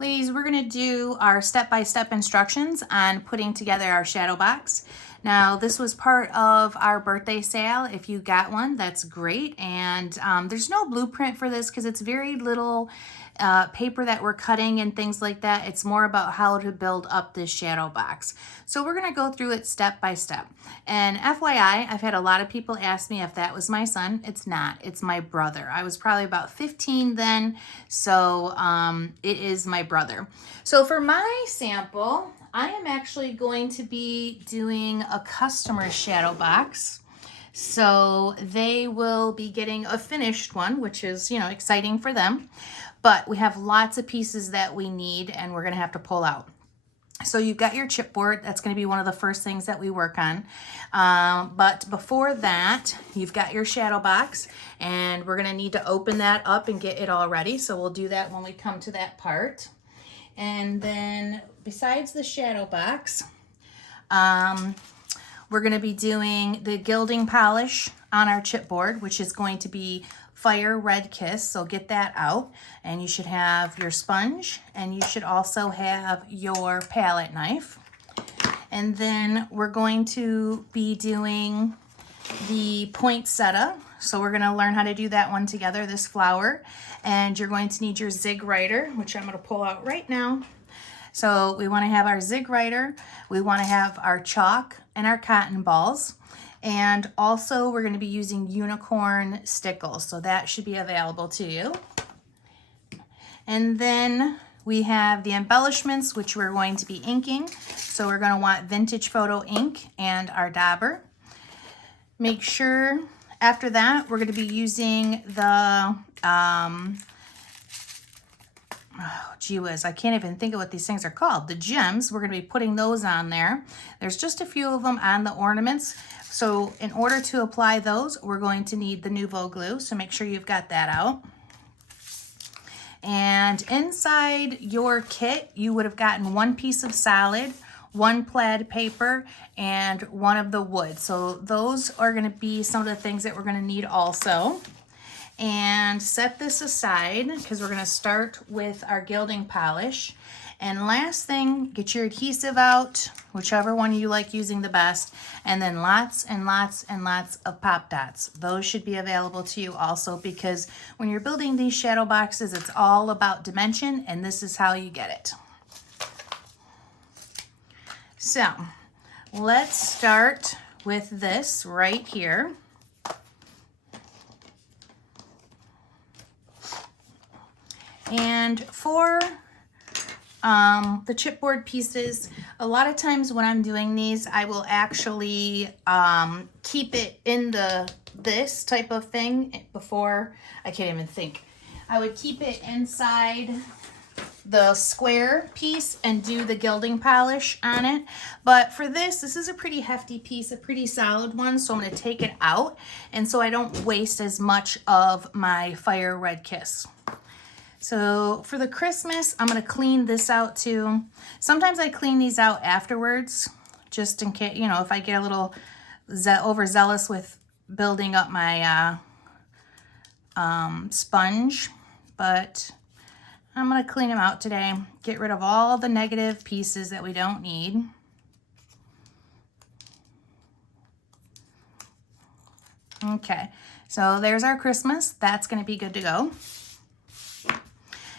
Ladies, we're going to do our step-by-step instructions on putting together our shadow box. Now, this was part of our birthday sale. If you got one, that's great. And there's no blueprint for this because it's very little paper that we're cutting and things like that. It's more about how to build up this shadow box. So we're going to go through it step by step. And FYI, I've had a lot of people ask me if that was my son. It's not. It's my brother. I was probably about 15 then, so it is my brother. So for my sample, I am actually going to be doing a customer shadow box. So they will be getting a finished one, which is, exciting for them. But we have lots of pieces that we need and we're going to have to pull out. So you've got your chipboard. That's going to be one of the first things that we work on. But before that, you've got your shadow box and we're going to need to open that up and get it all ready. So we'll do that when we come to that part. And then besides the shadow box, we're going to be doing the gilding polish on our chipboard, which is going to be Fire Red Kiss. So get that out, and you should have your sponge, and you should also have your palette knife. And then we're going to be doing the poinsettia. So we're going to learn how to do that one together, this flower. And you're going to need your zig writer, which I'm going to pull out right now. So we want to have our zig writer, we want to have our chalk and our cotton balls. And also we're going to be using unicorn stickles, so that should be available to you. And then we have the embellishments, which we're going to be inking. So we're going to want vintage photo ink and our dauber. Make sure after that we're going to be using the oh, gee whiz, I can't even think of what these things are called. The gems, we're going to be putting those on there. There's just a few of them on the ornaments. So in order to apply those, we're going to need the Nuvo glue. So make sure you've got that out. And inside your kit, you would have gotten one piece of solid, one plaid paper, and one of the wood. So those are going to be some of the things that we're going to need also. And set this aside because we're going to start with our gilding polish. And last thing, get your adhesive out, whichever one you like using the best, and then lots and lots and lots of pop dots. Those should be available to you also, because when you're building these shadow boxes, it's all about dimension, and this is how you get it. So let's start with this right here. And for the chipboard pieces, a lot of times when I'm doing these, I will actually keep it in this type of thing before, I can't even think. I would keep it inside the square piece and do the gilding polish on it. But for this is a pretty hefty piece, a pretty solid one, so I'm going to take it out, and so I don't waste as much of my Fire Red Kiss. So for the Christmas, I'm going to clean this out too. Sometimes I clean these out afterwards, just in case, if I get a little overzealous with building up my sponge. But I'm going to clean them out today, get rid of all the negative pieces that we don't need. Okay, so there's our Christmas. That's going to be good to go.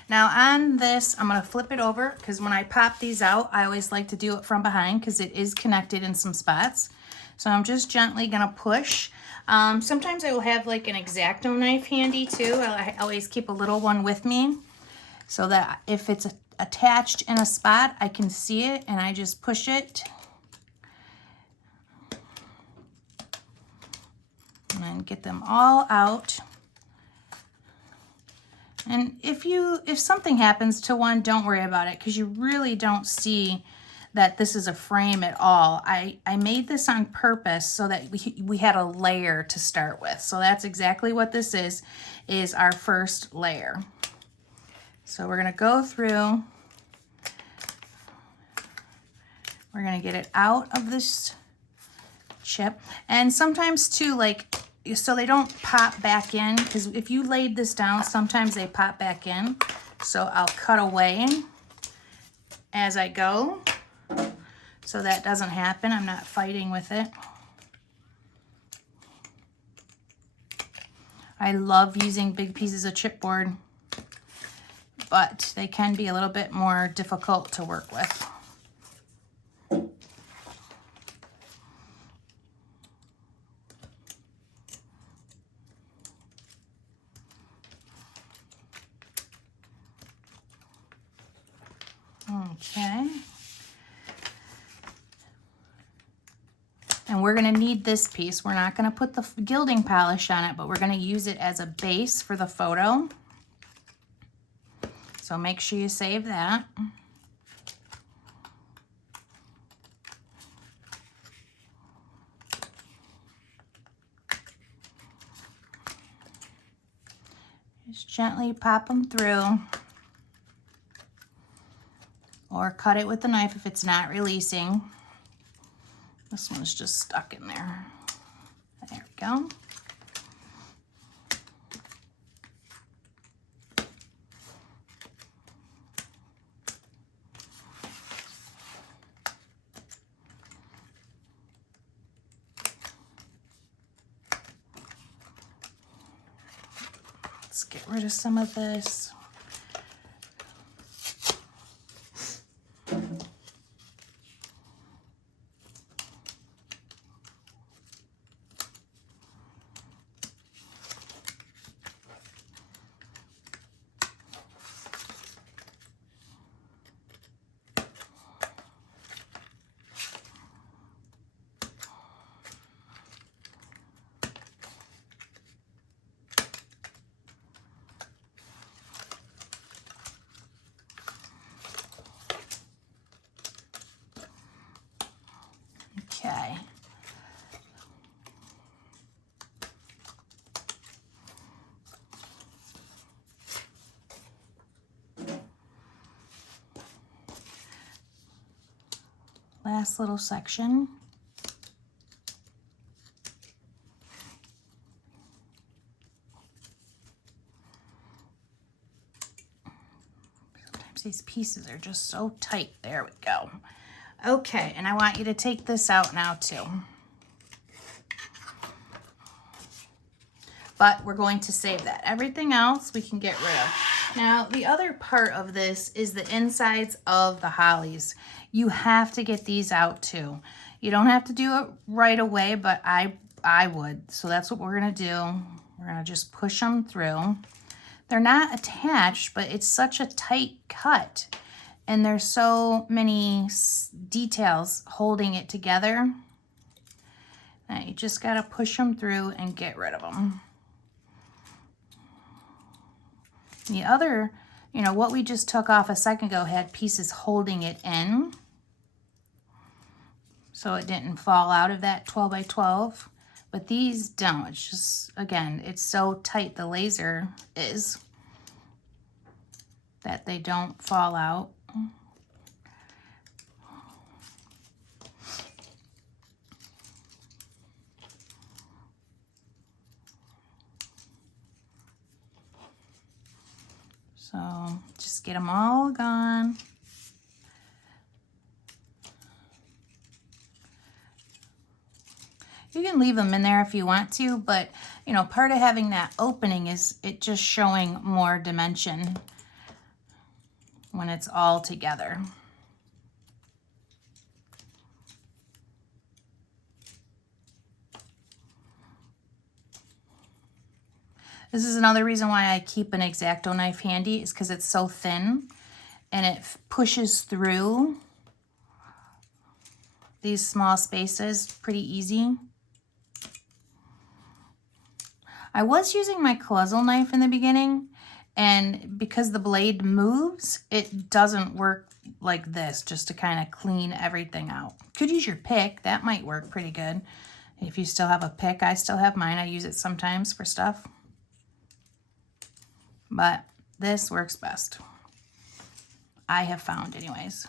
Now on this, I'm going to flip it over because when I pop these out, I always like to do it from behind because it is connected in some spots. So I'm just gently going to push. Sometimes I will have like an X-Acto knife handy too. I always keep a little one with me so that if it's attached in a spot, I can see it and I just push it. And then get them all out. And if something happens to one, don't worry about it because you really don't see that this is a frame at all. I made this on purpose so that we had a layer to start with. So that's exactly what this is our first layer. So we're going to go through. We're going to get it out of this chip. And sometimes too, so they don't pop back in, because if you laid this down, sometimes they pop back in. So I'll cut away as I go, so that doesn't happen. I'm not fighting with it. I love using big pieces of chipboard, but they can be a little bit more difficult to work with. Okay. And we're going to need this piece. We're not going to put the gilding polish on it, but we're going to use it as a base for the photo. So make sure you save that. Just gently pop them through. Or cut it with the knife if it's not releasing. This one's just stuck in there. There we go. Let's get rid of some of this. Okay. Last little section. Sometimes these pieces are just so tight. There we go. Okay, and I want you to take this out now too. But we're going to save that. Everything else we can get rid of. Now, the other part of this is the insides of the hollies. You have to get these out too. You don't have to do it right away, but I would. So that's what we're gonna do. We're gonna just push them through. They're not attached, but it's such a tight cut. And there's so many details holding it together that you just gotta push them through and get rid of them. The other, you know, what we just took off a second ago had pieces holding it in, so it didn't fall out of that 12 by 12. But these don't. It's just, again, it's so tight, the laser is, that they don't fall out. So just get them all gone. You can leave them in there if you want to, but you know, part of having that opening is it just showing more dimension when it's all together. This is another reason why I keep an X-Acto knife handy, is because it's so thin and it pushes through these small spaces pretty easy. I was using my chisel knife in the beginning, and because the blade moves, it doesn't work like this, just to kind of clean everything out. Could use your pick, that might work pretty good. If you still have a pick, I still have mine. I use it sometimes for stuff. But this works best, I have found anyways.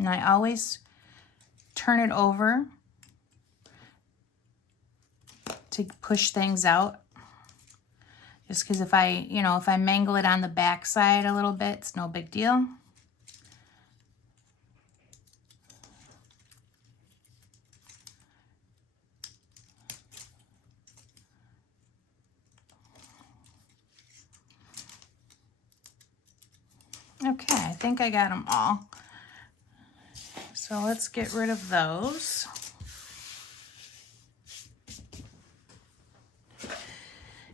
And I always turn it over to push things out. Just because if I, if I mangle it on the back side a little bit, it's no big deal. Okay, I think I got them all. So let's get rid of those.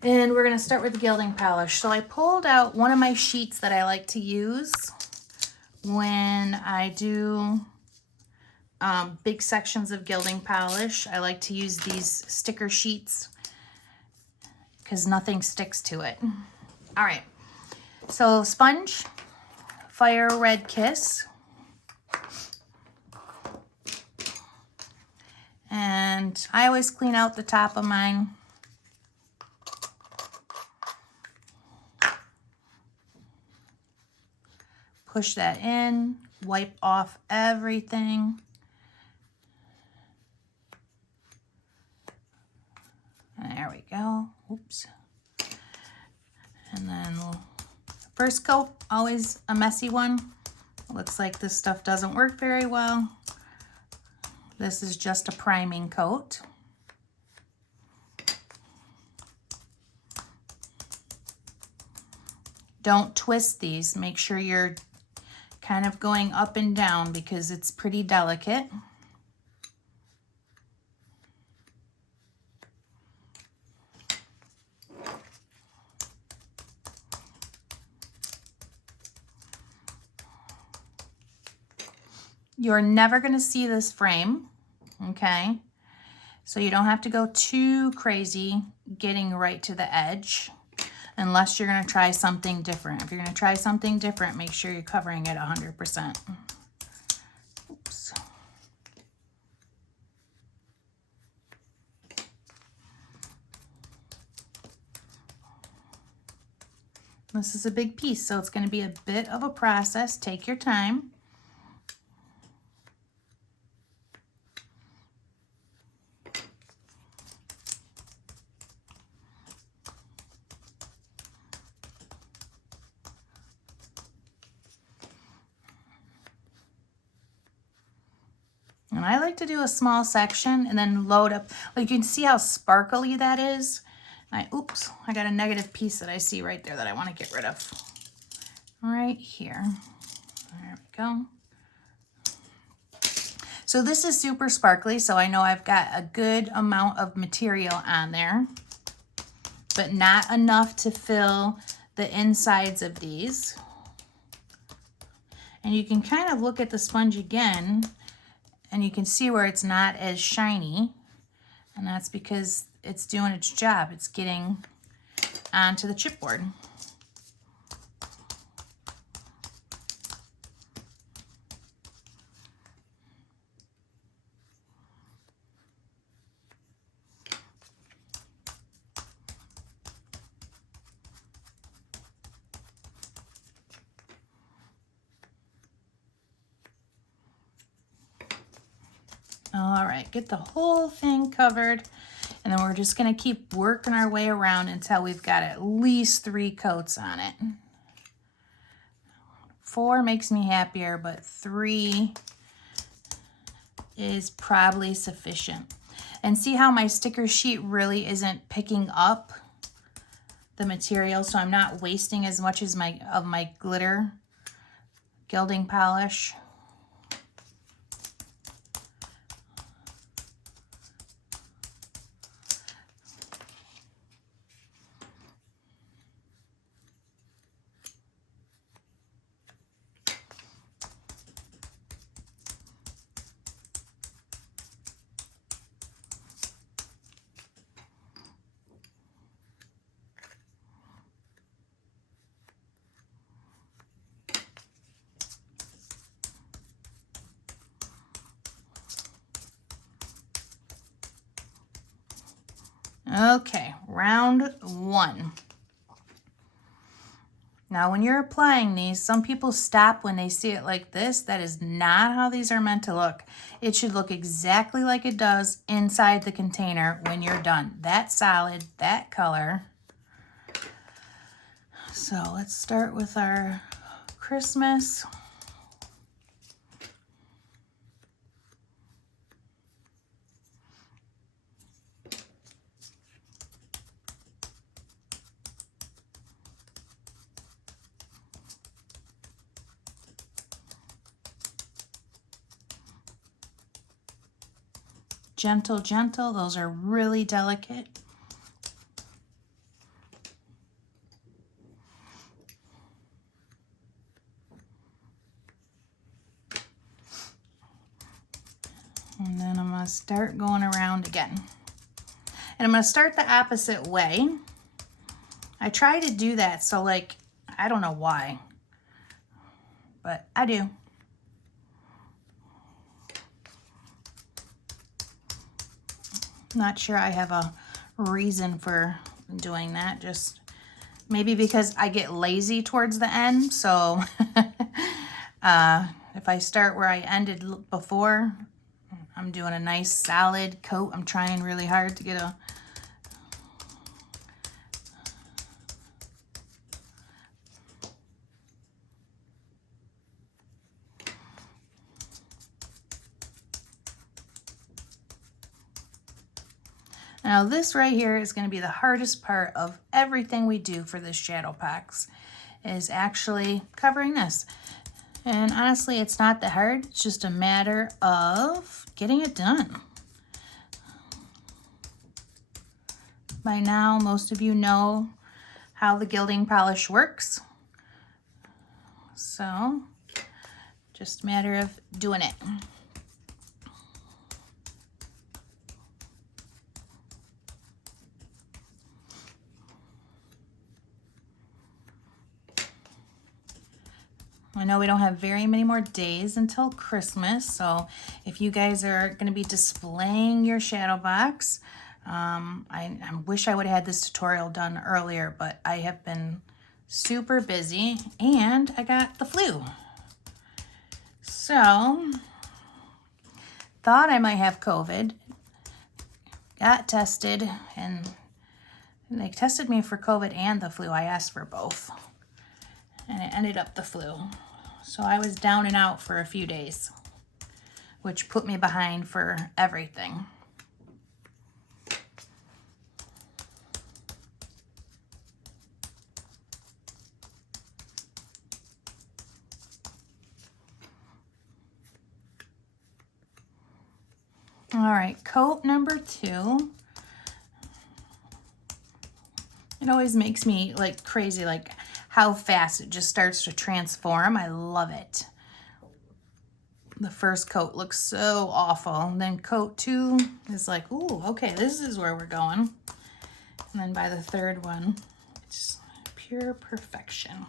And we're going to start with the gilding polish. So I pulled out one of my sheets that I like to use when I do big sections of gilding polish. I like to use these sticker sheets because nothing sticks to it. All right, so sponge, Fire Red Kiss. And I always clean out the top of mine. Push that in, wipe off everything. There we go. Oops. And then first coat, always a messy one. Looks like this stuff doesn't work very well. This is just a priming coat. Don't twist these. Make sure you're kind of going up and down because it's pretty delicate. You're never going to see this frame, okay? So you don't have to go too crazy getting right to the edge unless you're going to try something different. If you're going to try something different, make sure you're covering it 100%. Oops. This is a big piece, so it's going to be a bit of a process. Take your time. And I like to do a small section and then load up. Like you can see how sparkly that is. Oops, I got a negative piece that I see right there that I want to get rid of. Right here. There we go. So this is super sparkly, so I know I've got a good amount of material on there, but not enough to fill the insides of these. And you can kind of look at the sponge again, and you can see where it's not as shiny, and that's because it's doing its job. It's getting onto the chipboard. All right, get the whole thing covered, and then we're just gonna keep working our way around until we've got at least 3 coats on it. 4 makes me happier, but 3 is probably sufficient. And see how my sticker sheet really isn't picking up the material, so I'm not wasting as much as my glitter gilding polish. Okay, round 1. Now, when you're applying these, some people stop when they see it like this. That is not how these are meant to look. It should look exactly like it does inside the container when you're done. That solid, that color. So let's start with our Christmas. Gentle, gentle. Those are really delicate. And then I'm going to start going around again. And I'm going to start the opposite way. I try to do that, so like, I don't know why, but I do. Not sure I have a reason for doing that, just maybe because I get lazy towards the end. So if I start where I ended before, I'm doing a nice solid coat. I'm trying really hard to get a Now this right here is going to be the hardest part of everything we do for this shadow box, is actually covering this. And honestly, it's not that hard. It's just a matter of getting it done. By now, most of you know how the gilding polish works. So, just a matter of doing it. I know we don't have very many more days until Christmas, so if you guys are going to be displaying your shadow box, I wish I would have had this tutorial done earlier, but I have been super busy and I got the flu. So, thought I might have COVID, got tested, and they tested me for COVID and the flu. I asked for both, and it ended up the flu. So I was down and out for a few days, which put me behind for everything. All right, coat number 2. It always makes me like crazy, like how fast it just starts to transform. I love it. The first coat looks so awful. And then coat 2 is like, ooh, okay, this is where we're going. And then by the third one, it's pure perfection.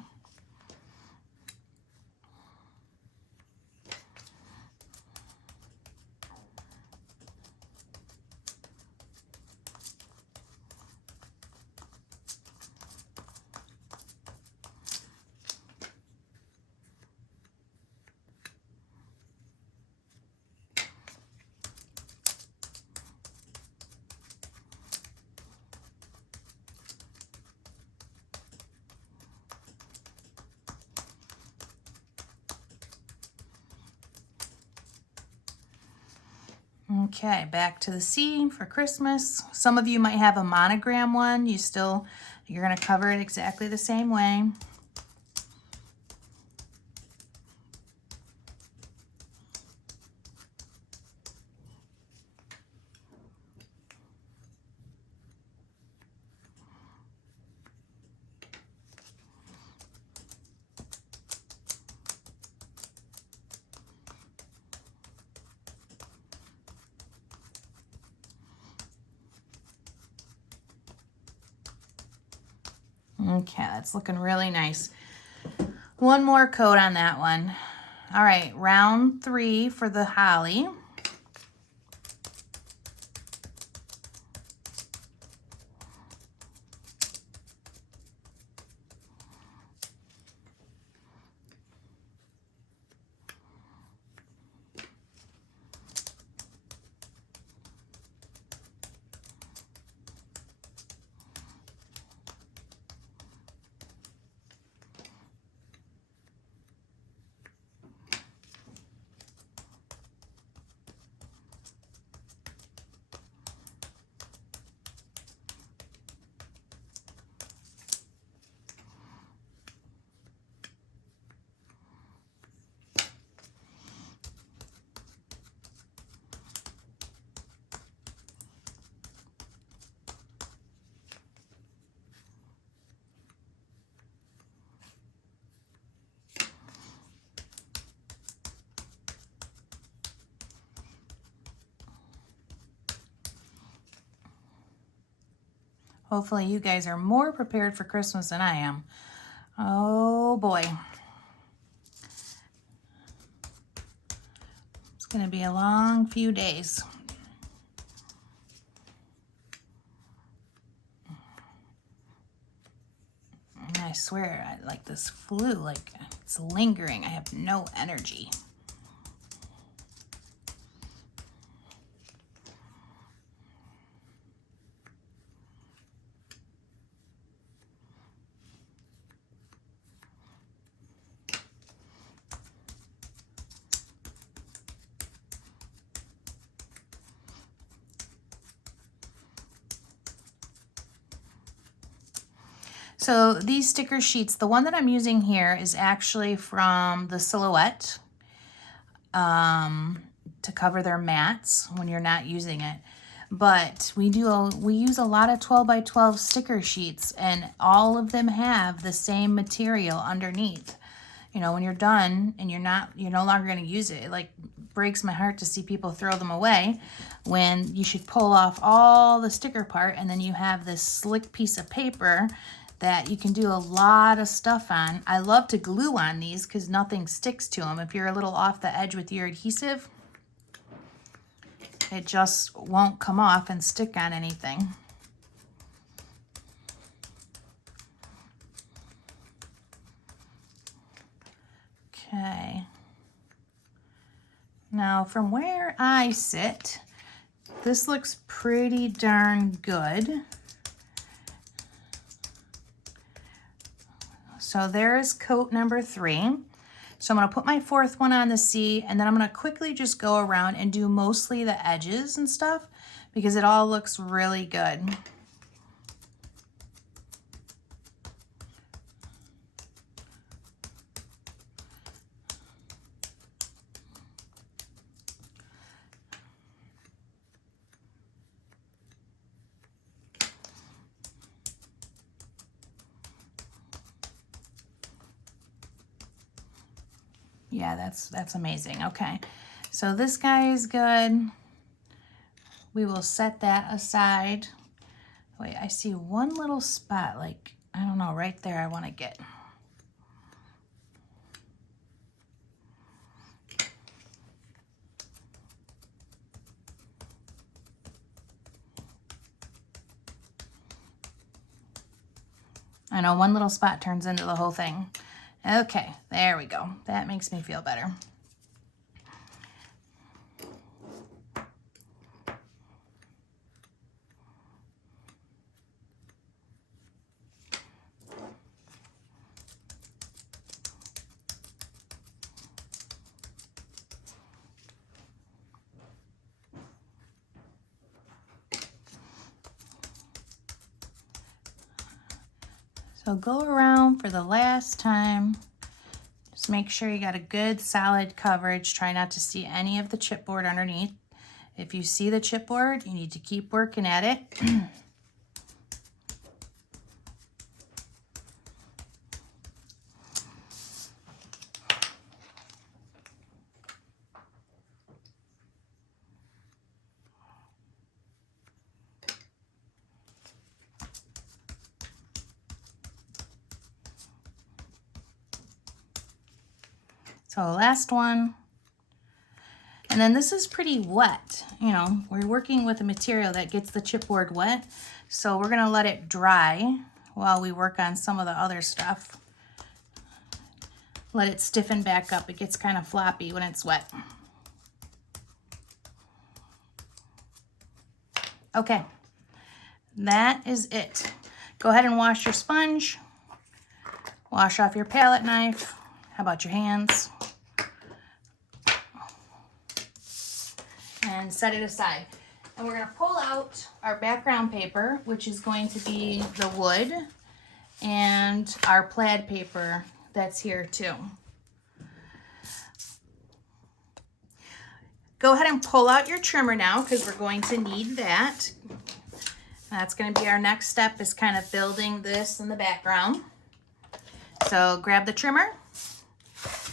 Okay, back to the C for Christmas. Some of you might have a monogram one. You're going to cover it exactly the same way. Okay, that's looking really nice. One more coat on that one. All right, round 3 for the holly. Hopefully you guys are more prepared for Christmas than I am. Oh boy. It's going to be a long few days. And I swear, like this flu, like it's lingering. I have no energy. So these sticker sheets, the one that I'm using here is actually from the Silhouette to cover their mats when you're not using it. But we use a lot of 12 by 12 sticker sheets, and all of them have the same material underneath. You know, when you're done and you're no longer going to use it, it like breaks my heart to see people throw them away when you should pull off all the sticker part, and then you have this slick piece of paper that you can do a lot of stuff on. I love to glue on these because nothing sticks to them. If you're a little off the edge with your adhesive, it just won't come off and stick on anything. Okay. Now from where I sit, this looks pretty darn good. So there's coat number 3. So I'm going to put my 4th one on the C, and then I'm going to quickly just go around and do mostly the edges and stuff because it all looks really good. Yeah, that's amazing. Okay, so this guy is good. We will set that aside. Wait, I see one little spot, like, I don't know, right there I want to get. I know one little spot turns into the whole thing. Okay, there we go. That makes me feel better. So go around for the last time. Just make sure you got a good solid coverage. Try not to see any of the chipboard underneath. If you see the chipboard, you need to keep working at it. So last one. And then this is pretty wet. You know, we're working with a material that gets the chipboard wet. So we're gonna let it dry while we work on some of the other stuff. Let it stiffen back up. It gets kind of floppy when it's wet. Okay, that is it. Go ahead and wash your sponge. Wash off your palette knife. How about your hands? And set it aside. And we're going to pull out our background paper, which is going to be the wood, and our plaid paper that's here too. Go ahead and pull out your trimmer now because we're going to need that. That's going to be our next step, is kind of building this in the background. So grab the trimmer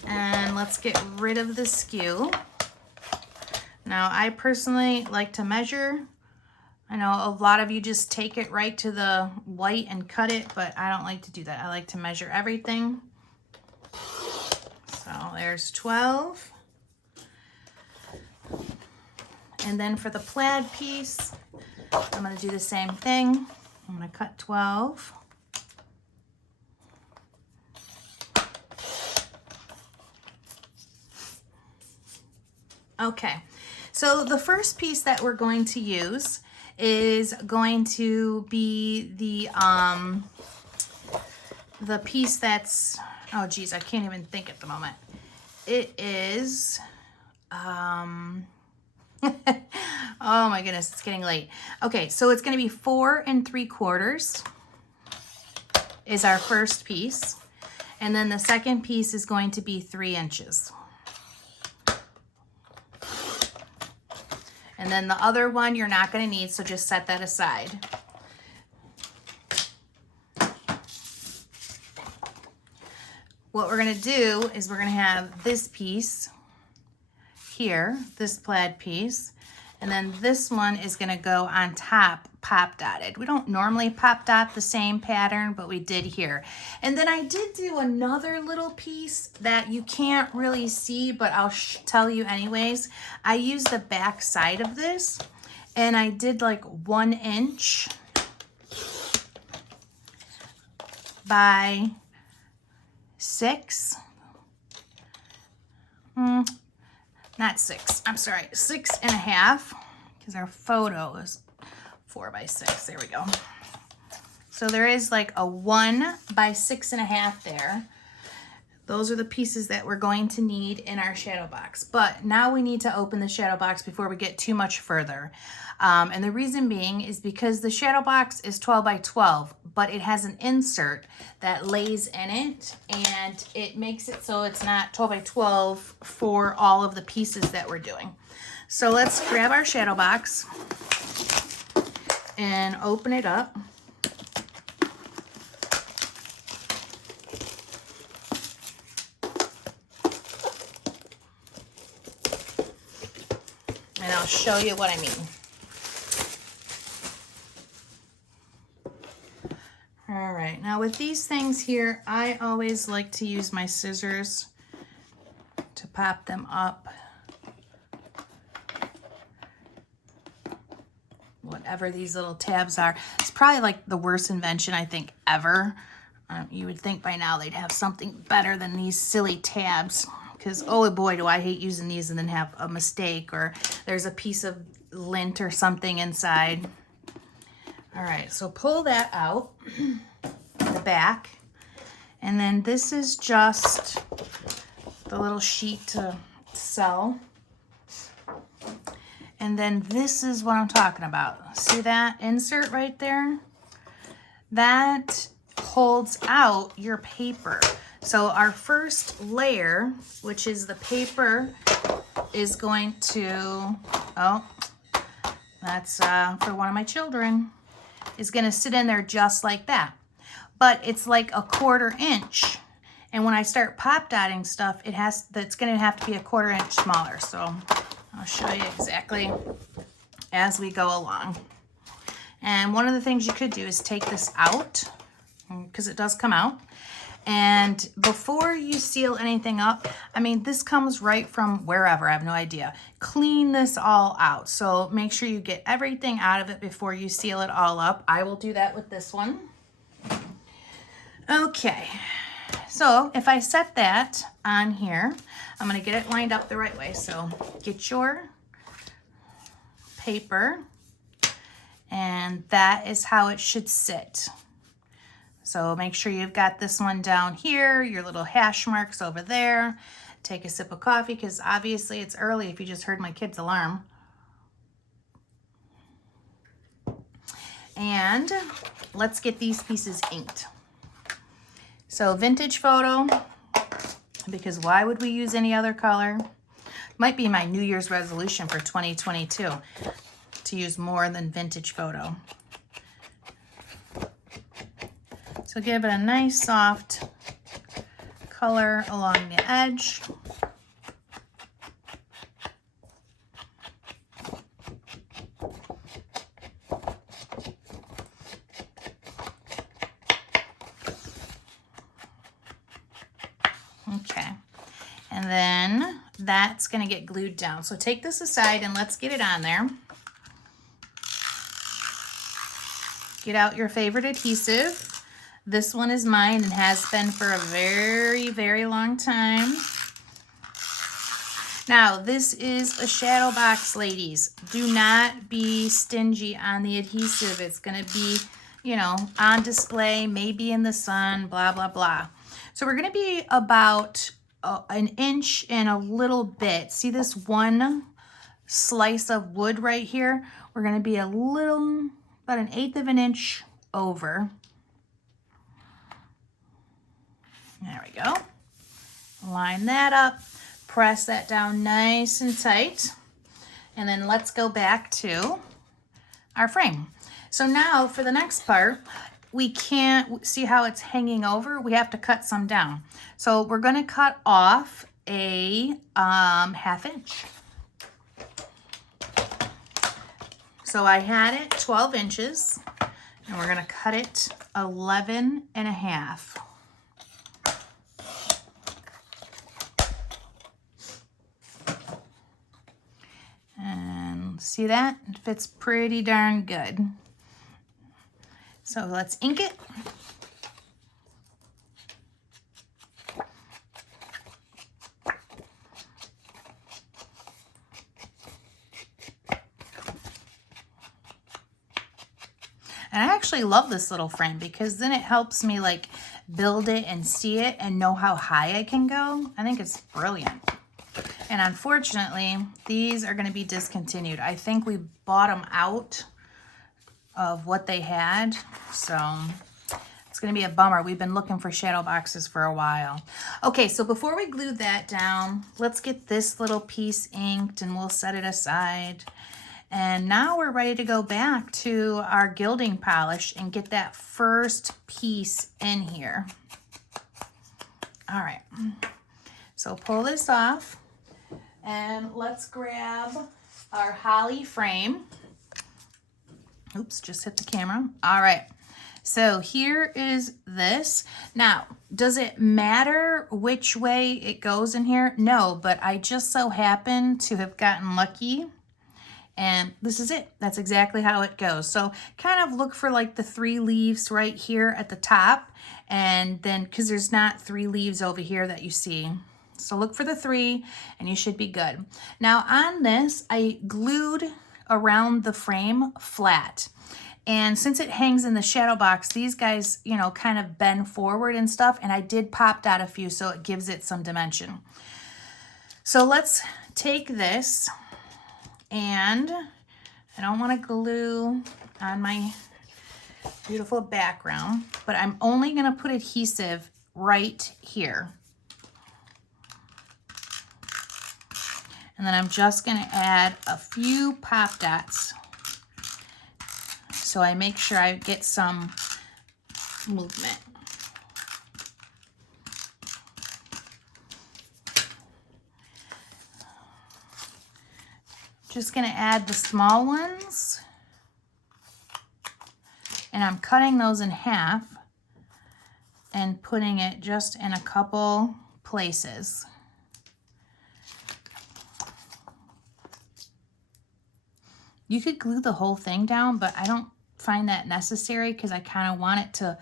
and let's get rid of the skew. Now I personally like to measure. I know a lot of you just take it right to the white and cut it, but I don't like to do that. I like to measure everything. So there's 12. And then for the plaid piece, I'm going to do the same thing. I'm going to cut 12. Okay, so the first piece that we're going to use is going to be the piece that's, oh geez, I can't even think at the moment. It is, oh my goodness, it's getting late. Okay, so it's going to be 4 3/4 is our first piece. And then the second piece is going to be 3 inches. And then the other one you're not going to need, so just set that aside. What we're going to do is we're going to have this piece here, this plaid piece, and then this one is going to go on top, pop dotted. We don't normally pop dot the same pattern, but we did here. And then I did do another little piece that you can't really see, but I'll tell you anyways. I used the back side of this, and I did like 1 inch by 6. Not 6, I'm sorry, 6.5, because our photo is 4 by 6. There we go. So there is like a 1 by 6.5 there. Those are the pieces that we're going to need in our shadow box. But now we need to open the shadow box before we get too much further. And the reason being is because the shadow box is 12 by 12, but it has an insert that lays in it, and it makes it so it's not 12 by 12 for all of the pieces that we're doing. So let's grab our shadow box and open it up. And I'll show you what I mean. All right, now with these things here, I always like to use my scissors to pop them up. Whatever these little tabs are. It's probably like the worst invention I think ever. You would think by now they'd have something better than these silly tabs, because oh boy do I hate using these and then have a mistake or there's a piece of lint or something inside. All right, so pull that out, the back, and then this is just the little sheet to sew. And then this is what I'm talking about. See that insert right there? That holds out your paper. So our first layer, which is the paper, is going to, oh, that's for one of my children, is going to sit in there just like that. But it's like a 1/4 inch. And when I start pop dotting stuff, it's going to have to be a 1/4 inch smaller. So I'll show you exactly as we go along. And one of the things you could do is take this out, because it does come out. And before you seal anything up, I mean, this comes right from wherever, I have no idea. Clean this all out. So make sure you get everything out of it before you seal it all up. I will do that with this one. Okay, so if I set that on here, I'm gonna get it lined up the right way. So get your paper, and that is how it should sit. So make sure you've got this one down here, your little hash marks over there. Take a sip of coffee, because obviously it's early if you just heard my kid's alarm. And let's get these pieces inked. So vintage photo, because why would we use any other color? Might be my New Year's resolution for 2022, to use more than vintage photo. So give it a nice soft color along the edge. Okay. And then that's going to get glued down. So take this aside and let's get it on there. Get out your favorite adhesive. This one is mine and has been for a very, very long time. Now, this is a shadow box, ladies. Do not be stingy on the adhesive. It's going to be, you know, on display, maybe in the sun, blah, blah, blah. So we're going to be about an inch and a little bit. See this one slice of wood right here? We're going to be a little, about 1/8 of an inch over. There we go. Line that up. Press that down nice and tight. And then let's go back to our frame. So now for the next part, we can't see how it's hanging over. We have to cut some down. So we're going to cut off a 1/2 inch. So I had it 12 inches and we're going to cut it 11.5. And see that? It fits pretty darn good. So let's ink it. And I actually love this little frame because then it helps me like build it and see it and know how high I can go. I think it's brilliant. And unfortunately, these are going to be discontinued. I think we bought them out of what they had. So it's going to be a bummer. We've been looking for shadow boxes for a while. Okay, so before we glue that down, let's get this little piece inked and we'll set it aside. And now we're ready to go back to our gilding polish and get that first piece in here. All right, so pull this off. And let's grab our holly frame. Oops, just hit the camera. All right, so here is this. Now, does it matter which way it goes in here? No, but I just so happen to have gotten lucky. And this is it. That's exactly how it goes. So kind of look for like the 3 leaves right here at the top. And then, because there's not 3 leaves over here that you see. So look for the 3 and you should be good. Now on this, I glued around the frame flat. And since it hangs in the shadow box, these guys, you know, kind of bend forward and stuff. And I did pop out a few so it gives it some dimension. So let's take this, and I don't want to glue on my beautiful background, but I'm only going to put adhesive right here. And then I'm just going to add a few pop dots so I make sure I get some movement. Just going to add the small ones. And I'm cutting those in half and putting it just in a couple places. You could glue the whole thing down, but I don't find that necessary because I kind of want it to,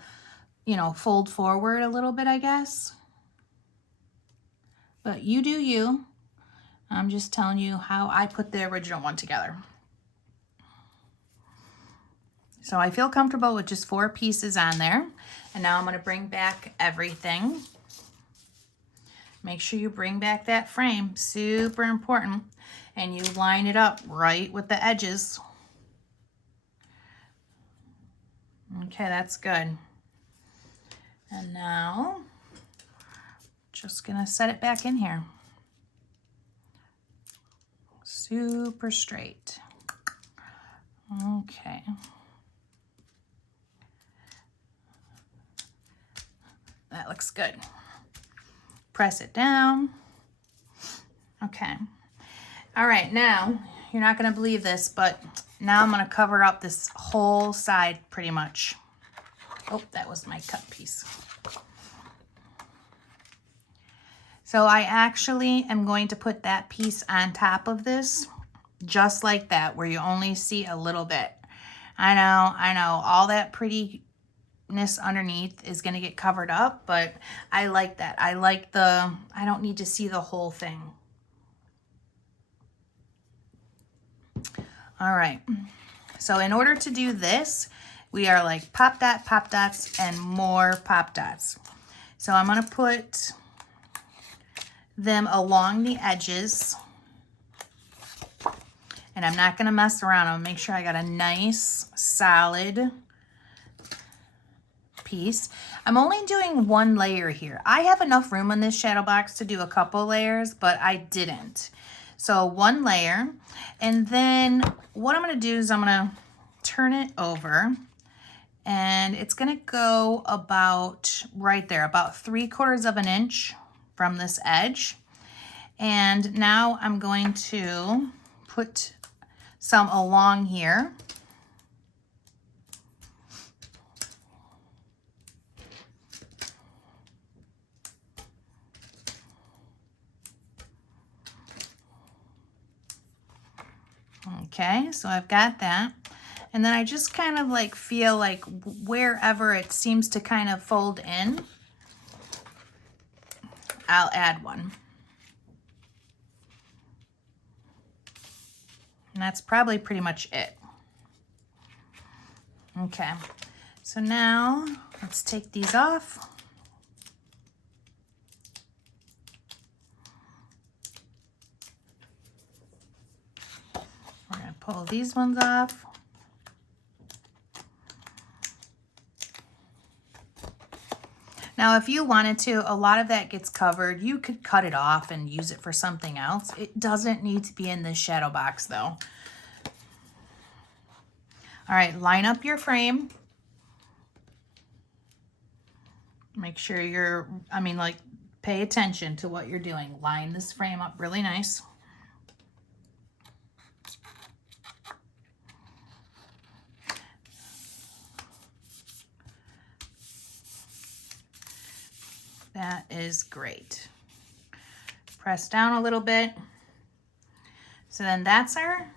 you know, fold forward a little bit, I guess. But you do you. I'm just telling you how I put the original one together. So I feel comfortable with just 4 pieces on there. And now I'm going to bring back everything. Make sure you bring back that frame. Super important. And you line it up right with the edges. Okay, that's good. And now, just gonna set it back in here. Super straight. Okay. That looks good. Press it down. Okay. All right, now, you're not gonna believe this, but now I'm gonna cover up this whole side pretty much. Oh, that was my cut piece. So I actually am going to put that piece on top of this, just like that, where you only see a little bit. I know, all that prettiness underneath is gonna get covered up, but I like that. I don't need to see the whole thing. All right, so in order to do this, we are like pop dots, and more pop dots. So I'm gonna put them along the edges, and I'm not gonna mess around. I'm gonna make sure I got a nice solid piece. I'm only doing one layer here. I have enough room on this shadow box to do a couple layers, but I didn't. So one layer, and then what I'm gonna do is I'm gonna turn it over, and it's gonna go about right there, about 3/4 of an inch from this edge. And now I'm going to put some along here. Okay, so I've got that. And then I just kind of like feel like wherever it seems to kind of fold in, I'll add one. And that's probably pretty much it. Okay, so now let's take these off. We're gonna pull these ones off. Now, if you wanted to, a lot of that gets covered. You could cut it off and use it for something else. It doesn't need to be in this shadow box though. All right, line up your frame. Make sure you're, like, pay attention to what you're doing. Line this frame up really nice. That is great. Press down a little bit. So then that's our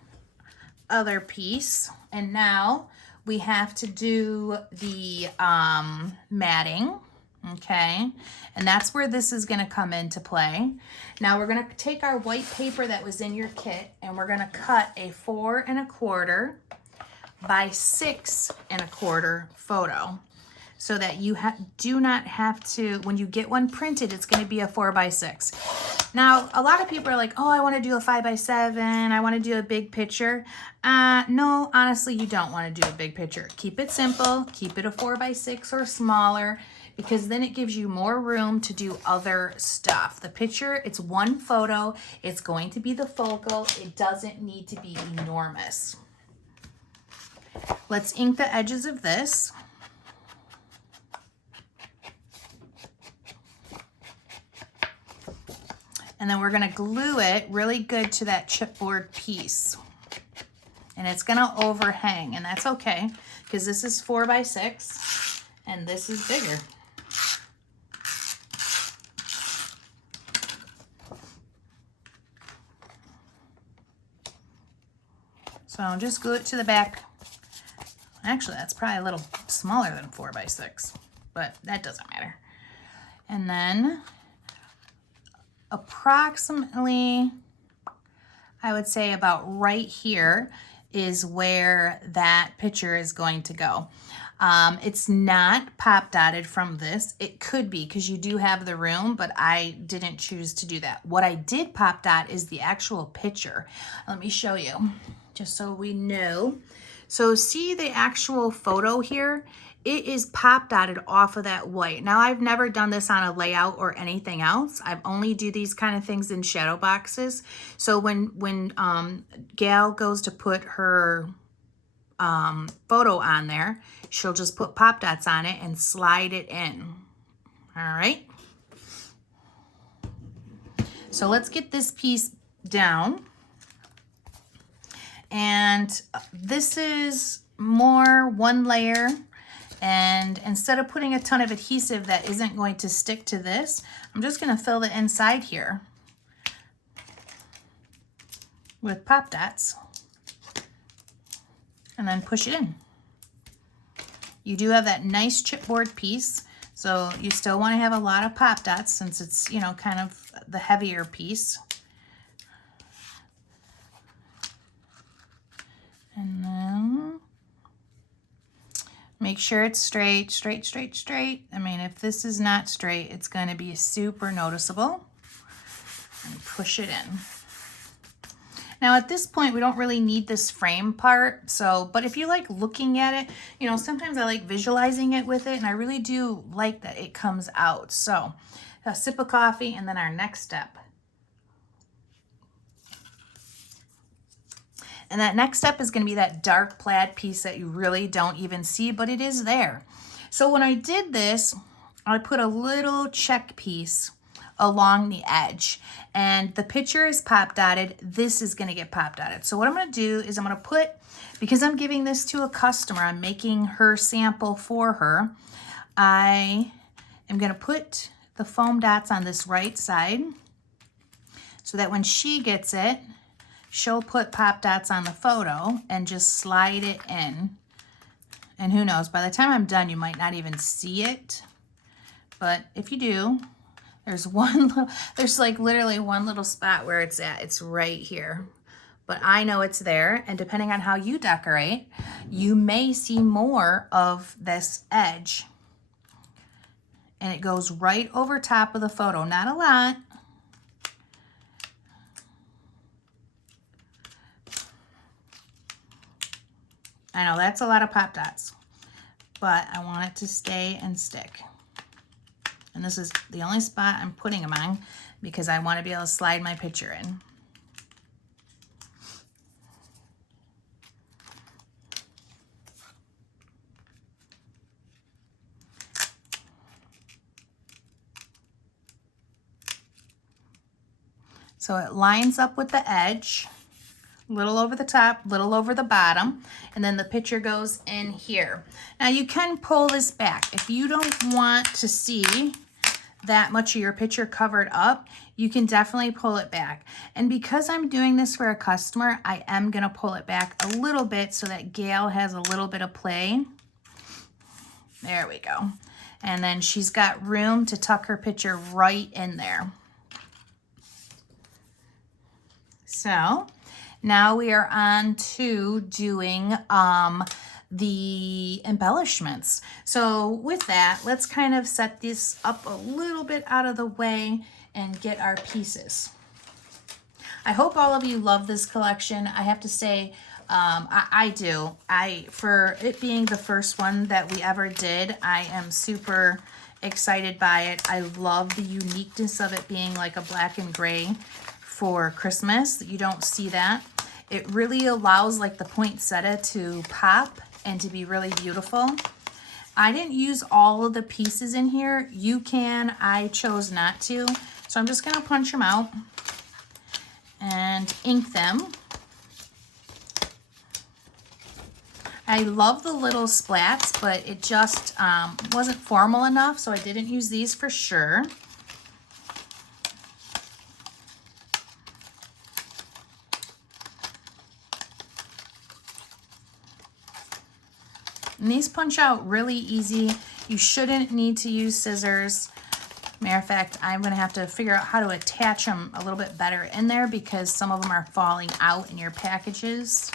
other piece. And now we have to do the matting, okay? And that's where this is gonna come into play. Now we're gonna take our white paper that was in your kit, and we're gonna cut a 4 1/4 by 6 1/4 photo, so that you do not have to, when you get one printed, it's going to be a 4 by 6. Now, a lot of people are like, oh, I want to do a 5 by 7. I want to do a big picture. No, honestly, you don't want to do a big picture. Keep it simple. Keep it a 4 by 6 or smaller, because then it gives you more room to do other stuff. The picture, it's one photo. It's going to be the focal. It doesn't need to be enormous. Let's ink the edges of this. And then we're gonna glue it really good to that chipboard piece. And it's gonna overhang, and that's okay, because this is 4 by 6 and this is bigger. So I'll just glue it to the back. Actually, that's probably a little smaller than 4 by 6, but that doesn't matter. And then approximately, I would say about right here is where that picture is going to go. It's not pop dotted from this. It could be, because you do have the room, but I didn't choose to do that. What I did pop dot is the actual picture. Let me show you, just so we know. So see the actual photo here? It is pop dotted off of that white. Now, I've never done this on a layout or anything else. I've only do these kind of things in shadow boxes. So when Gal goes to put her photo on there, she'll just put pop dots on it and slide it in. All right. So let's get this piece down. And this is more one layer. And instead of putting a ton of adhesive that isn't going to stick to this, I'm just going to fill the inside here with pop dots and then push it in. You do have that nice chipboard piece, so you still want to have a lot of pop dots since it's, you know, kind of the heavier piece. And then make sure it's straight, straight, straight, straight. I mean, if this is not straight, it's going to be super noticeable. And push it in. Now at this point, we don't really need this frame part, so, but if you like looking at it, you know, sometimes I like visualizing it with it, and I really do like that it comes out. So a sip of coffee, and then our next step. And that next step is going to be that dark plaid piece that you really don't even see, but it is there. So when I did this, I put a little check piece along the edge, and the picture is pop dotted. This is going to get pop dotted. So what I'm going to do is I'm going to put, because I'm giving this to a customer, I'm making her sample for her, I am going to put the foam dots on this right side so that when she gets it, she'll put pop dots on the photo and just slide it in. And who knows, by the time I'm done, you might not even see it. But if you do, there's like literally one little spot where it's at. It's right here. But I know it's there, and depending on how you decorate, you may see more of this edge. And it goes right over top of the photo. Not a lot. I know that's a lot of pop dots, but I want it to stay and stick. And this is the only spot I'm putting them on because I want to be able to slide my picture in. So it lines up with the edge, little over the top, little over the bottom, and then the picture goes in here. Now you can pull this back. If you don't want to see that much of your picture covered up, you can definitely pull it back. And because I'm doing this for a customer, I am gonna pull it back a little bit so that Gail has a little bit of play. There we go. And then she's got room to tuck her picture right in there. So now we are on to doing the embellishments. So with that, let's kind of set this up a little bit out of the way and get our pieces. I hope all of you love this collection. I have to say, I do. For it being the first one that we ever did, I am super excited by it. I love the uniqueness of it being like a black and gray for Christmas. You don't see that. It really allows like the poinsettia to pop and to be really beautiful. I didn't use all of the pieces in here. You can, I chose not to. So I'm just gonna punch them out and ink them. I love the little splats, but it just wasn't formal enough, so I didn't use these for sure. And these punch out really easy. You shouldn't need to use scissors. Matter of fact, I'm gonna have to figure out how to attach them a little bit better in there because some of them are falling out in your packages.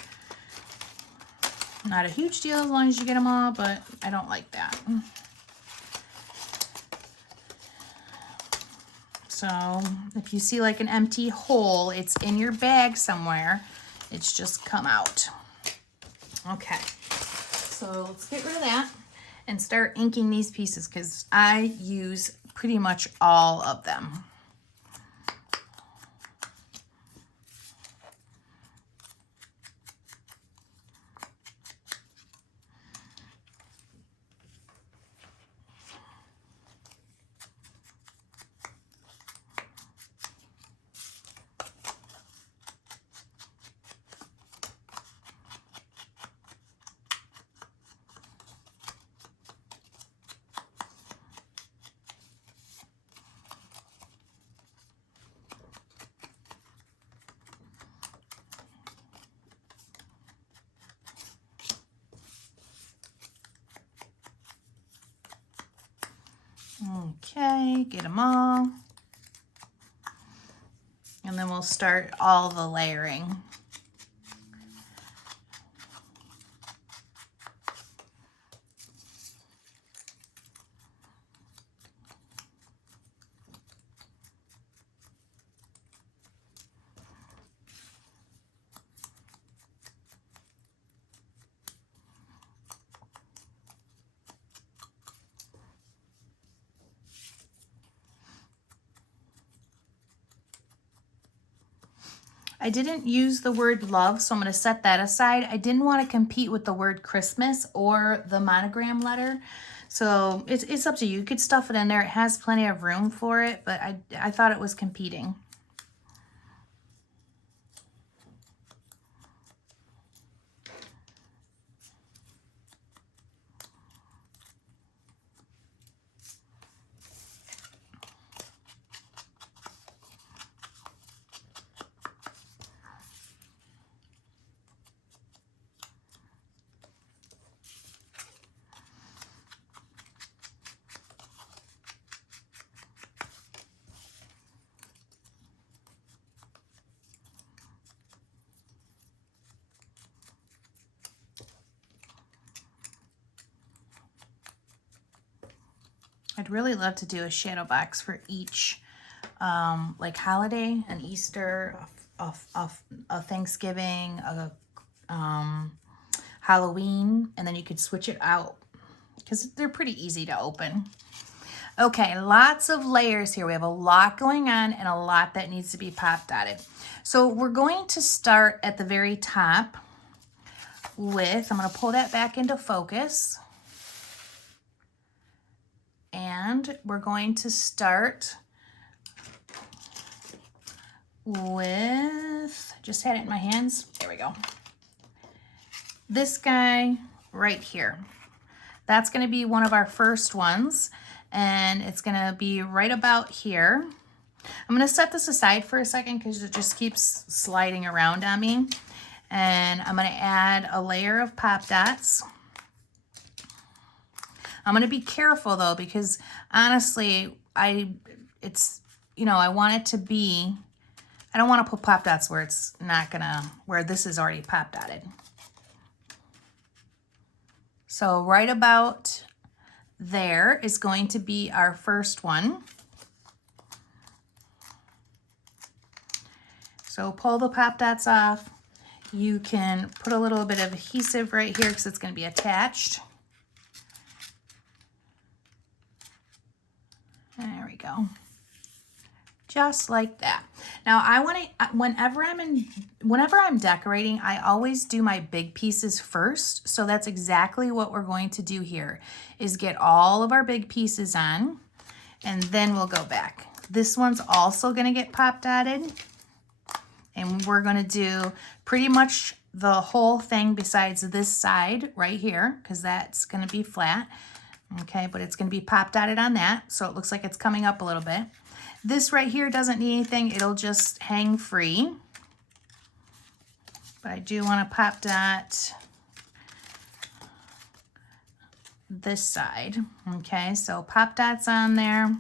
Not a huge deal as long as you get them all, but I don't like that. So if you see like an empty hole, it's in your bag somewhere. It's just come out. Okay. So let's get rid of that and start inking these pieces because I use pretty much all of them. Okay, get them all. And then we'll start all the layering. I didn't use the word love, so I'm going to set that aside. I didn't want to compete with the word Christmas or the monogram letter. So it's up to you. You could stuff it in there. It has plenty of room for it, but I thought it was competing. I'd really love to do a shadow box for each like holiday, an Easter, a Thanksgiving, a Halloween, and then you could switch it out because they're pretty easy to open. Okay, lots of layers here. We have a lot going on and a lot that needs to be pop dotted. So we're going to start at the very top with, I'm going to pull that back into focus. And we're going to start with, just had it in my hands. There we go. This guy right here. That's going to be one of our first ones. And it's going to be right about here. I'm going to set this aside for a second because it just keeps sliding around on me. And I'm going to add a layer of pop dots. I'm going to be careful though, because honestly, it's, you know, I want it to be, I don't want to put pop dots where it's not gonna, where this is already pop dotted. So right about there is going to be our first one. So pull the pop dots off. You can put a little bit of adhesive right here because it's going to be attached. There we go. Just like that. Now I want to, whenever I'm decorating, I always do my big pieces first. So that's exactly what we're going to do here, is get all of our big pieces on, and then we'll go back. This one's also going to get pop dotted, and we're going to do pretty much the whole thing besides this side right here, because that's going to be flat. Okay, but it's going to be pop dotted on that, so it looks like it's coming up a little bit. This right here doesn't need anything. It'll just hang free. But I do want to pop dot this side. Okay, so pop dots on there.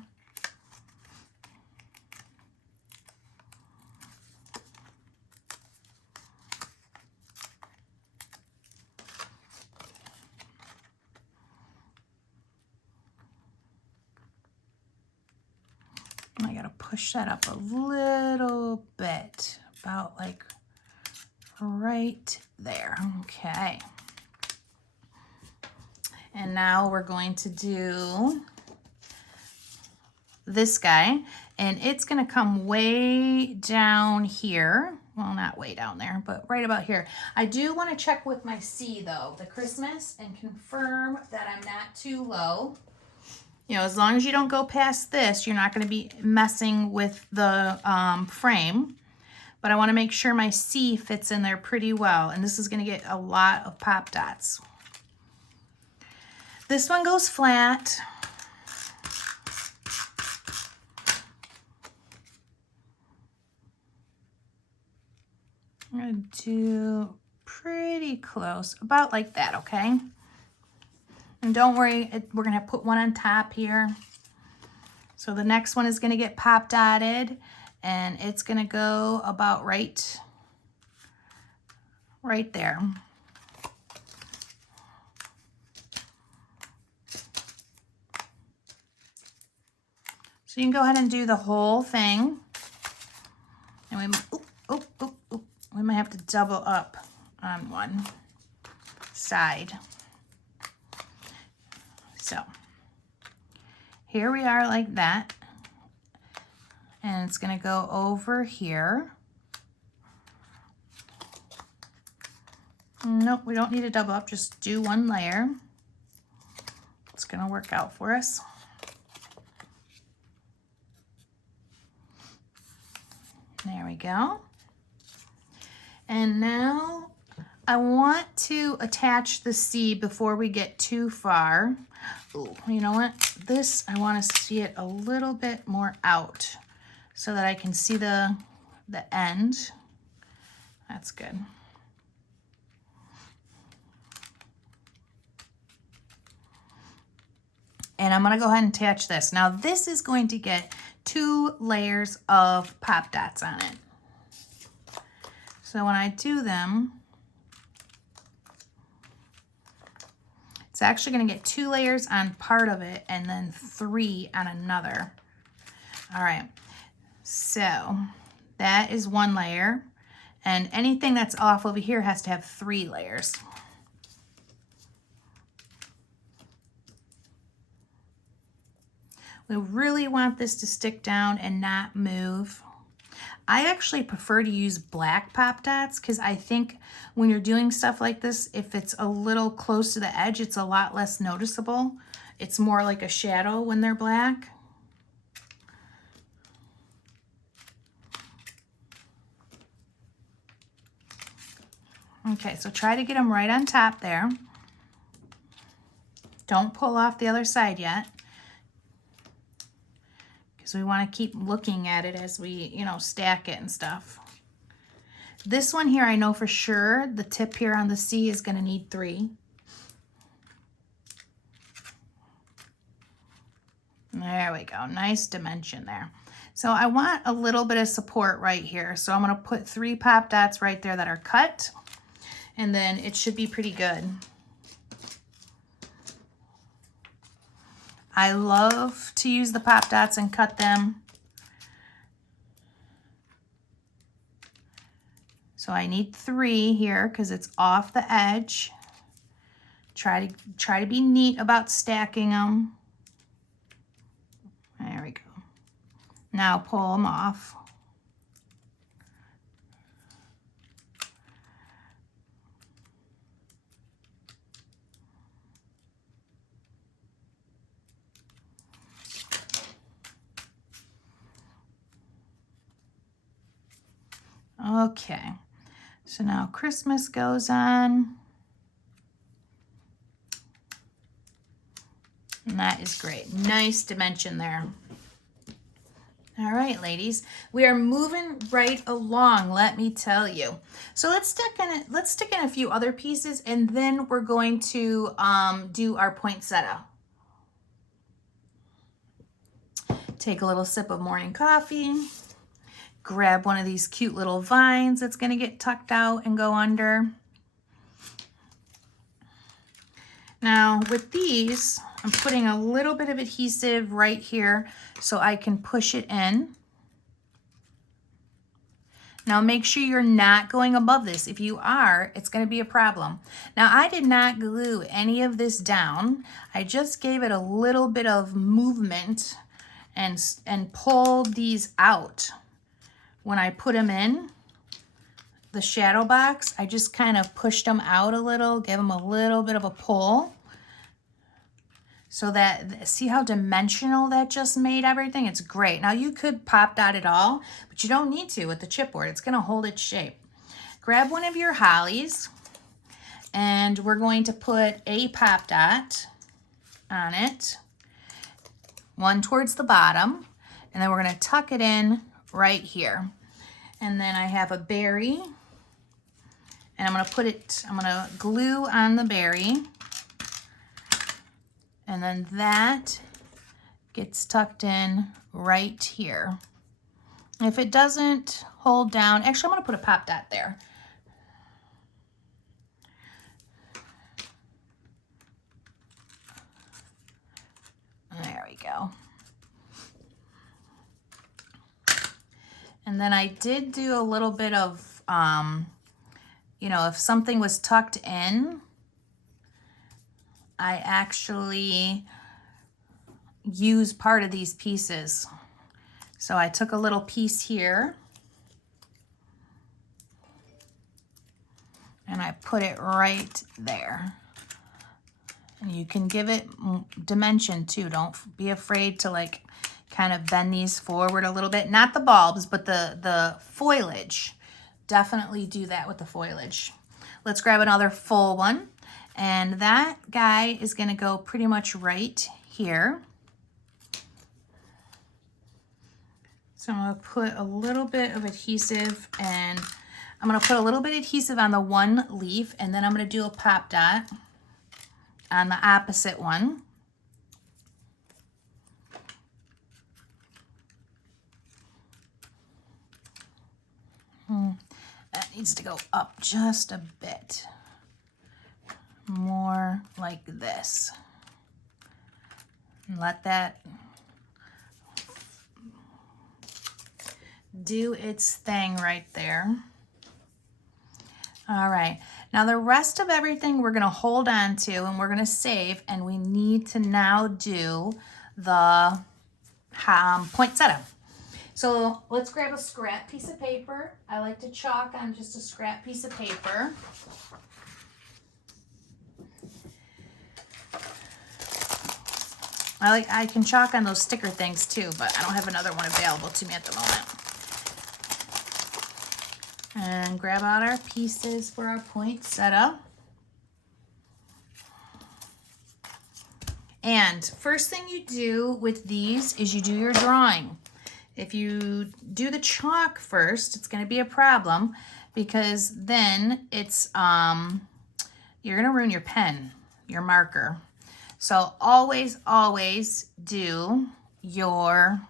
I gotta push that up a little bit, about like right there. Okay. And now we're going to do this guy, and it's gonna come way down here. Well, not way down there, but right about here. I do want to check with my C though, the Christmas, and confirm that I'm not too low. You know, as long as you don't go past this, you're not going to be messing with the frame. But I want to make sure my C fits in there pretty well. And this is going to get a lot of pop dots. This one goes flat. I'm going to do pretty close, about like that, okay? And don't worry, we're going to put one on top here. So the next one is going to get pop dotted, and it's going to go about right there. So you can go ahead and do the whole thing. And we might have to double up on one side. So here we are like that. And it's going to go over here. Nope, we don't need to double up, just do one layer. It's going to work out for us. There we go. And now I want to attach the C before we get too far. Ooh, you know what? This, I want to see it a little bit more out so that I can see the end. That's good. And I'm going to go ahead and attach this. Now this is going to get 2 layers of pop dots on it. So when I do them, it's actually going to get 2 layers on part of it and then 3 on another. All right, so that is 1 layer, and anything that's off over here has to have 3 layers. We really want this to stick down and not move. I actually prefer to use black pop dots because I think when you're doing stuff like this, if it's a little close to the edge, it's a lot less noticeable. It's more like a shadow when they're black. Okay, so try to get them right on top there. Don't pull off the other side yet, because we want to keep looking at it as we, you know, stack it and stuff. This one here, I know for sure the tip here on the C is going to need 3. There we go. Nice dimension there. So I want a little bit of support right here. So I'm going to put 3 pop dots right there that are cut, and then it should be pretty good. I love to use the pop dots and cut them. So I need 3 here because it's off the edge. Try to be neat about stacking them. There we go. Now pull them off. Okay, so now Christmas goes on. And that is great. Nice dimension there. All right, ladies, we are moving right along, let me tell you. So let's stick in a few other pieces, and then we're going to do our poinsettia. Take a little sip of morning coffee. Grab one of these cute little vines that's going to get tucked out and go under. Now with these, I'm putting a little bit of adhesive right here so I can push it in. Now make sure you're not going above this. If you are, it's going to be a problem. Now I did not glue any of this down. I just gave it a little bit of movement and pulled these out. When I put them in the shadow box, I just kind of pushed them out a little, gave them a little bit of a pull. So that, see how dimensional that just made everything? It's great. Now you could pop dot it all, but you don't need to with the chipboard. It's gonna hold its shape. Grab one of your hollies, and we're going to put a pop dot on it, one towards the bottom, and then we're gonna tuck it in right here. And then I have a berry, and I'm gonna glue on the berry. And then that gets tucked in right here. If it doesn't hold down, actually I'm gonna put a pop dot there. There we go. And then I did do a little bit of, you know, if something was tucked in, I actually use part of these pieces. So I took a little piece here and I put it right there. And you can give it dimension too. Don't be afraid to like kind of bend these forward a little bit. Not the bulbs, but the foliage. Definitely do that with the foliage. Let's grab another full one. And that guy is gonna go pretty much right here. So I'm gonna put a little bit of adhesive, and I'm gonna put a little bit of adhesive on the one leaf, and then I'm gonna do a pop dot on the opposite one. That needs to go up just a bit more, like this. And let that do its thing right there. All right, now the rest of everything we're gonna hold on to and we're gonna save, and we need to now do the poinsettia. So let's grab a scrap piece of paper. I like to chalk on just a scrap piece of paper. I can chalk on those sticker things too, but I don't have another one available to me at the moment. And grab out our pieces for our poinsettia. And first thing you do with these is you do your drawing. If you do the chalk first, it's going to be a problem, because then it's you're going to ruin your pen, your marker. So always do your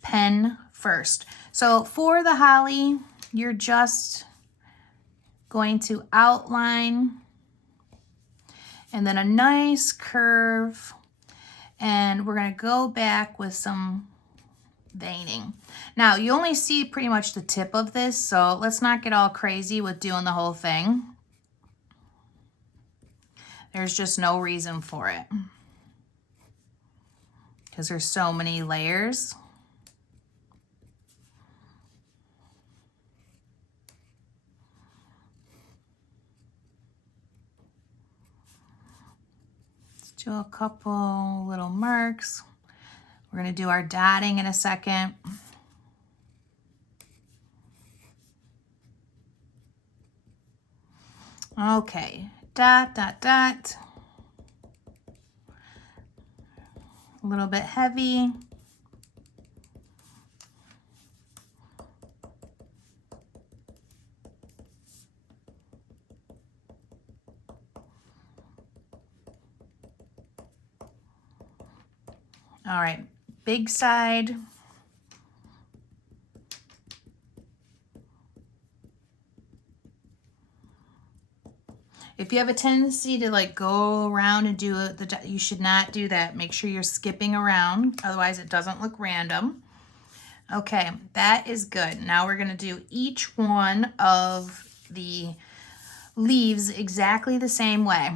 pen first. So for the holly, you're just going to outline and then a nice curve, and we're going to go back with some veining. Now you only see pretty much the tip of this, so let's not get all crazy with doing the whole thing. There's just no reason for it because there's so many layers. Let's do a couple little marks. We're going to do our dotting in a second. Okay, dot, dot, dot. A little bit heavy. All right, big side. If you have a tendency to like go around and do it, you should not do that. Make sure you're skipping around, otherwise it doesn't look random. Okay, that is good. Now we're gonna do each one of the leaves exactly the same way.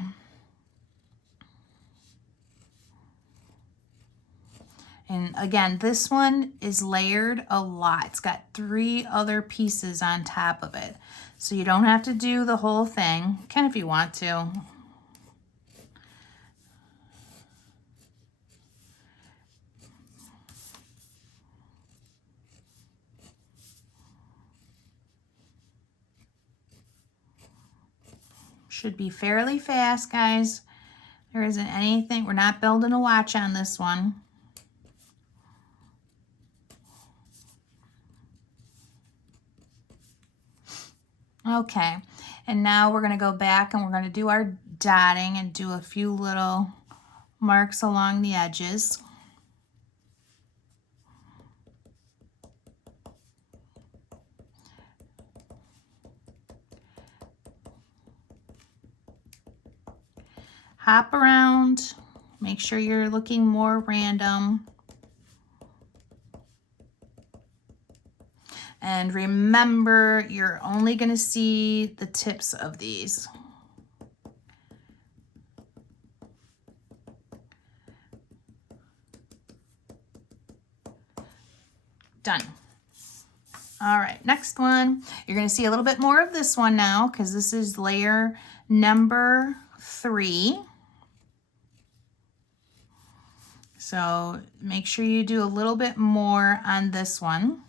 And again, this one is layered a lot. It's got 3 other pieces on top of it. So you don't have to do the whole thing. You can if you want to. Should be fairly fast, guys. There isn't anything. We're not building a watch on this one. Okay, and now we're going to go back and we're going to do our dotting and do a few little marks along the edges. Hop around, make sure you're looking more random. And remember, you're only going to see the tips of these. Done. All right, next one. You're going to see a little bit more of this one now because this is layer number 3. So make sure you do a little bit more on this one.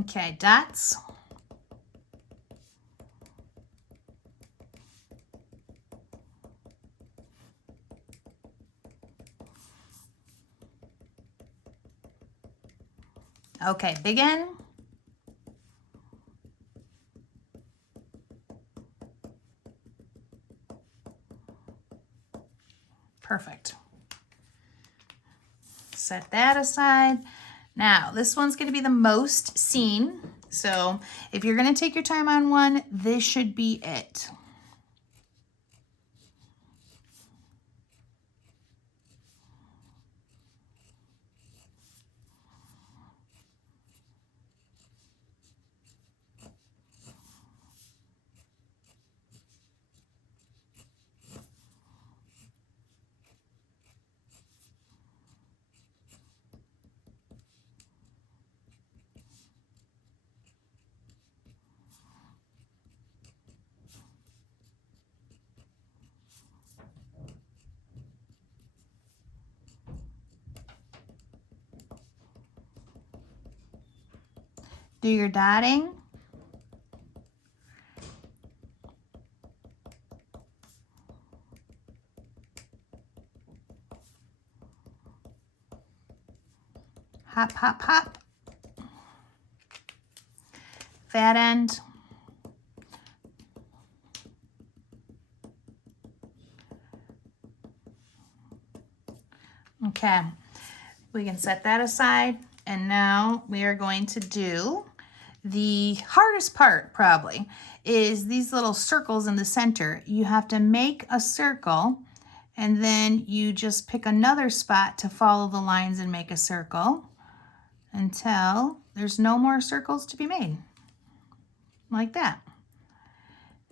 Okay, dots. Okay, big N. Perfect. Set that aside. Now, this one's going to be the most seen. So if you're going to take your time on one, this should be it. Do your dotting. Hop, hop, hop. Fat end. Okay, we can set that aside. And now we are going to do the hardest part, probably, is these little circles in the center. You have to make a circle, and then you just pick another spot to follow the lines and make a circle until there's no more circles to be made, like that.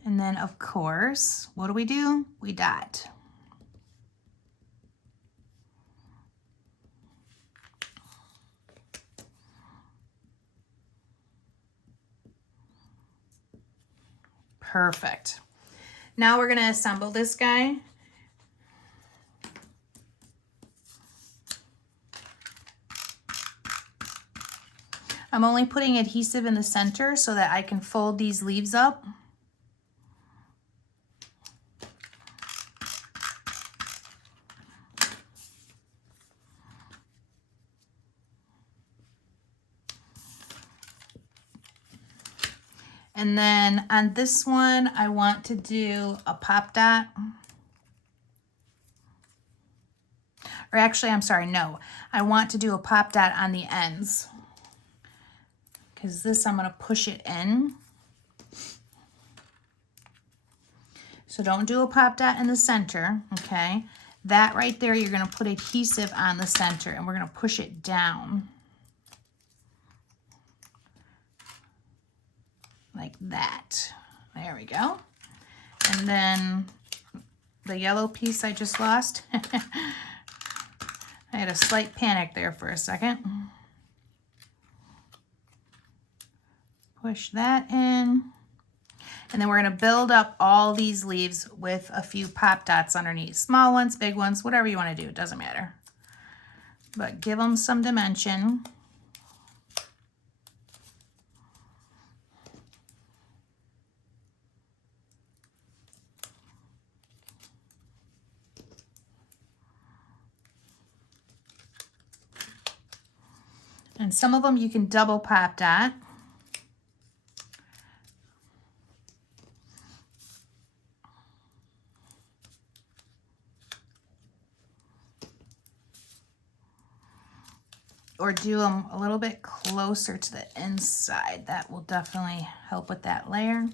And then, of course, what do? We dot. Perfect. Now we're going to assemble this guy. I'm only putting adhesive in the center so that I can fold these leaves up. And then on this one, I want to do a pop dot. Or actually, I'm sorry, no. I want to do a pop dot on the ends. Because this, I'm going to push it in. So don't do a pop dot in the center, okay? That right there, you're going to put adhesive on the center, and we're going to push it down. Like that. There we go. And then the yellow piece I just lost. I had a slight panic there for a second. Push that in. And then we're going to build up all these leaves with a few pop dots underneath. Small ones, big ones, whatever you want to do. It doesn't matter. But give them some dimension. And some of them you can double pop dot. Or do them a little bit closer to the inside. That will definitely help with that layer.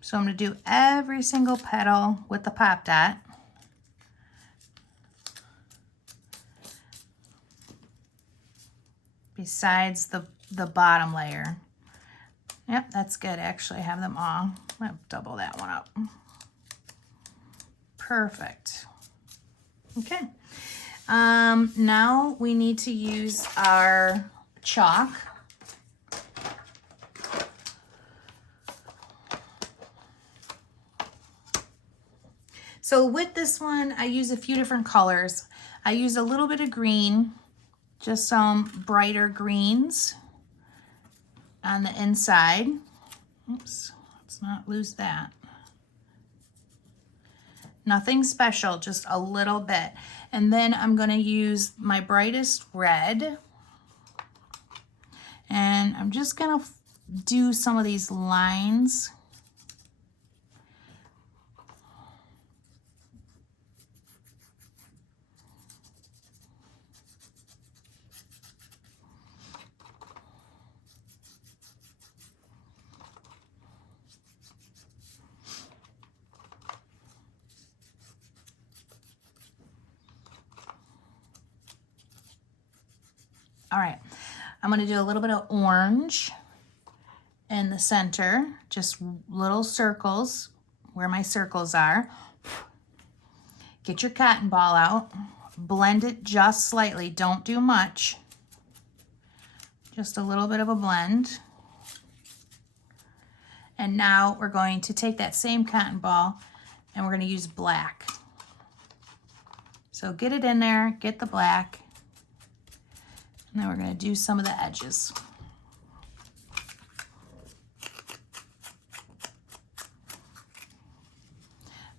So I'm going to do every single petal with the pop dot. Besides the bottom layer. Yep, that's good. Actually, I have them all. I'll double that one up. Perfect. Okay. Now we need to use our chalk. So with this one, I use a few different colors. I use a little bit of green, just some brighter greens on the inside. Oops, let's not lose that. Nothing special, just a little bit. And then I'm going to use my brightest red. And I'm just going to do some of these lines. All right, I'm going to do a little bit of orange in the center, just little circles where my circles are. Get your cotton ball out, blend it just slightly, don't do much, just a little bit of a blend. And now we're going to take that same cotton ball and we're going to use black. So get it in there, get the black. And then we're going to do some of the edges.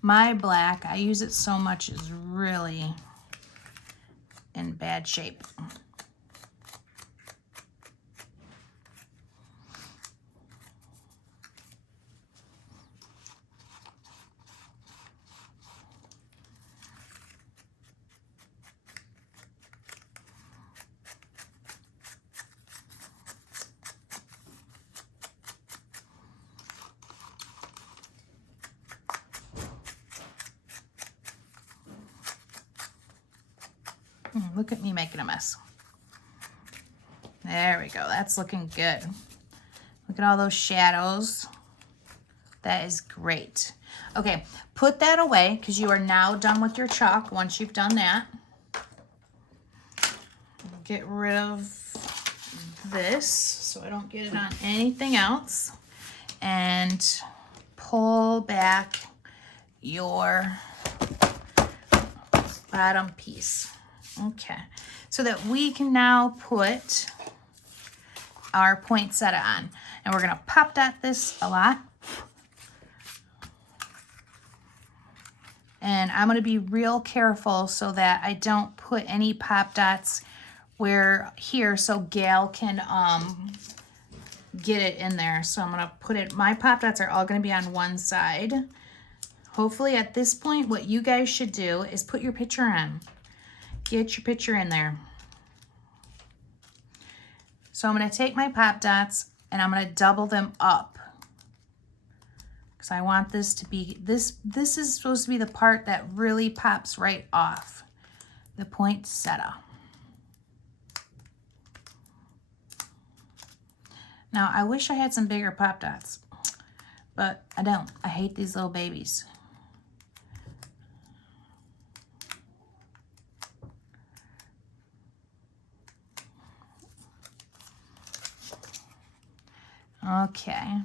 My black, I use it so much, is really in bad shape. Look at me making a mess. There we go. That's looking good. Look at all those shadows. That is great. Okay, put that away because you are now done with your chalk once you've done that. Get rid of this so I don't get it on anything else. And pull back your bottom piece. Okay, so that we can now put our poinsettia on. And we're gonna pop dot this a lot. And I'm gonna be real careful so that I don't put any pop dots where here so Gail can get it in there. So I'm gonna put it, my pop dots are all gonna be on one side. Hopefully at this point, what you guys should do is put your picture on. Get your picture in there. So I'm going to take my pop dots and I'm going to double them up because I want this to be, this is supposed to be the part that really pops right off, the poinsettia. Now I wish I had some bigger pop dots, but I don't. I hate these little babies. Okay,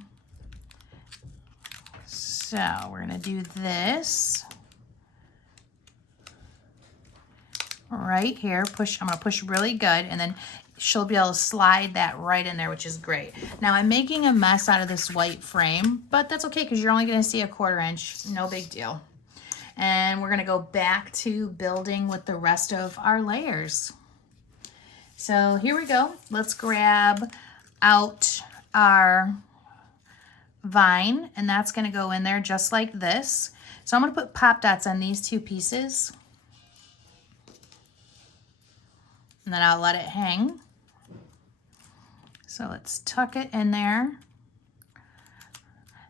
so we're gonna do this right here. Push, I'm gonna push really good, and then she'll be able to slide that right in there, which is great. Now I'm making a mess out of this white frame, but that's okay because you're only gonna see a 1/4 inch, no big deal. And we're gonna go back to building with the rest of our layers. So here we go. Let's grab out our vine, and that's gonna go in there just like this. So I'm gonna put pop dots on these two pieces, and then I'll let it hang. So let's tuck it in there.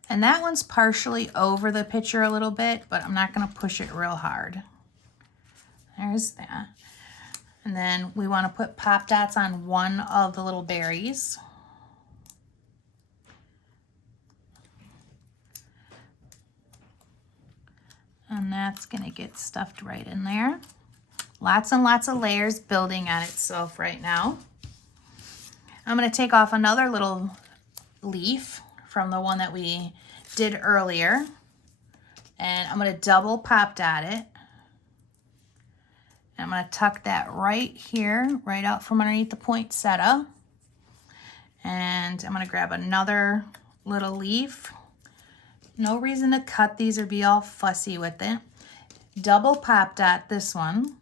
And that one's partially over the picture a little bit, but I'm not gonna push it real hard. There's that. And then we wanna put pop dots on one of the little berries. And that's gonna get stuffed right in there. Lots and lots of layers building on itself right now. I'm gonna take off another little leaf from the one that we did earlier, and I'm gonna double pop dot it. And I'm gonna tuck that right here, right out from underneath the poinsettia. And I'm gonna grab another little leaf. No reason to cut these or be all fussy with it. Double pop dot this one,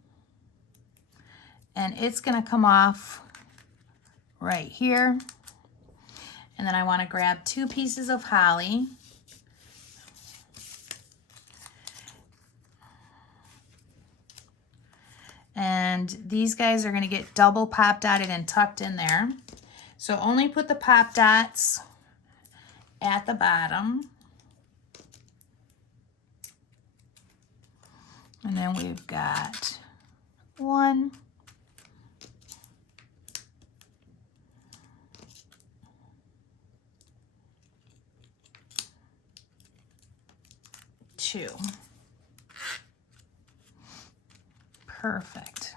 and it's gonna come off right here. And then I wanna grab two pieces of holly. And these guys are gonna get double pop dotted and tucked in there. So only put the pop dots at the bottom. And then we've got 1, 2. Perfect.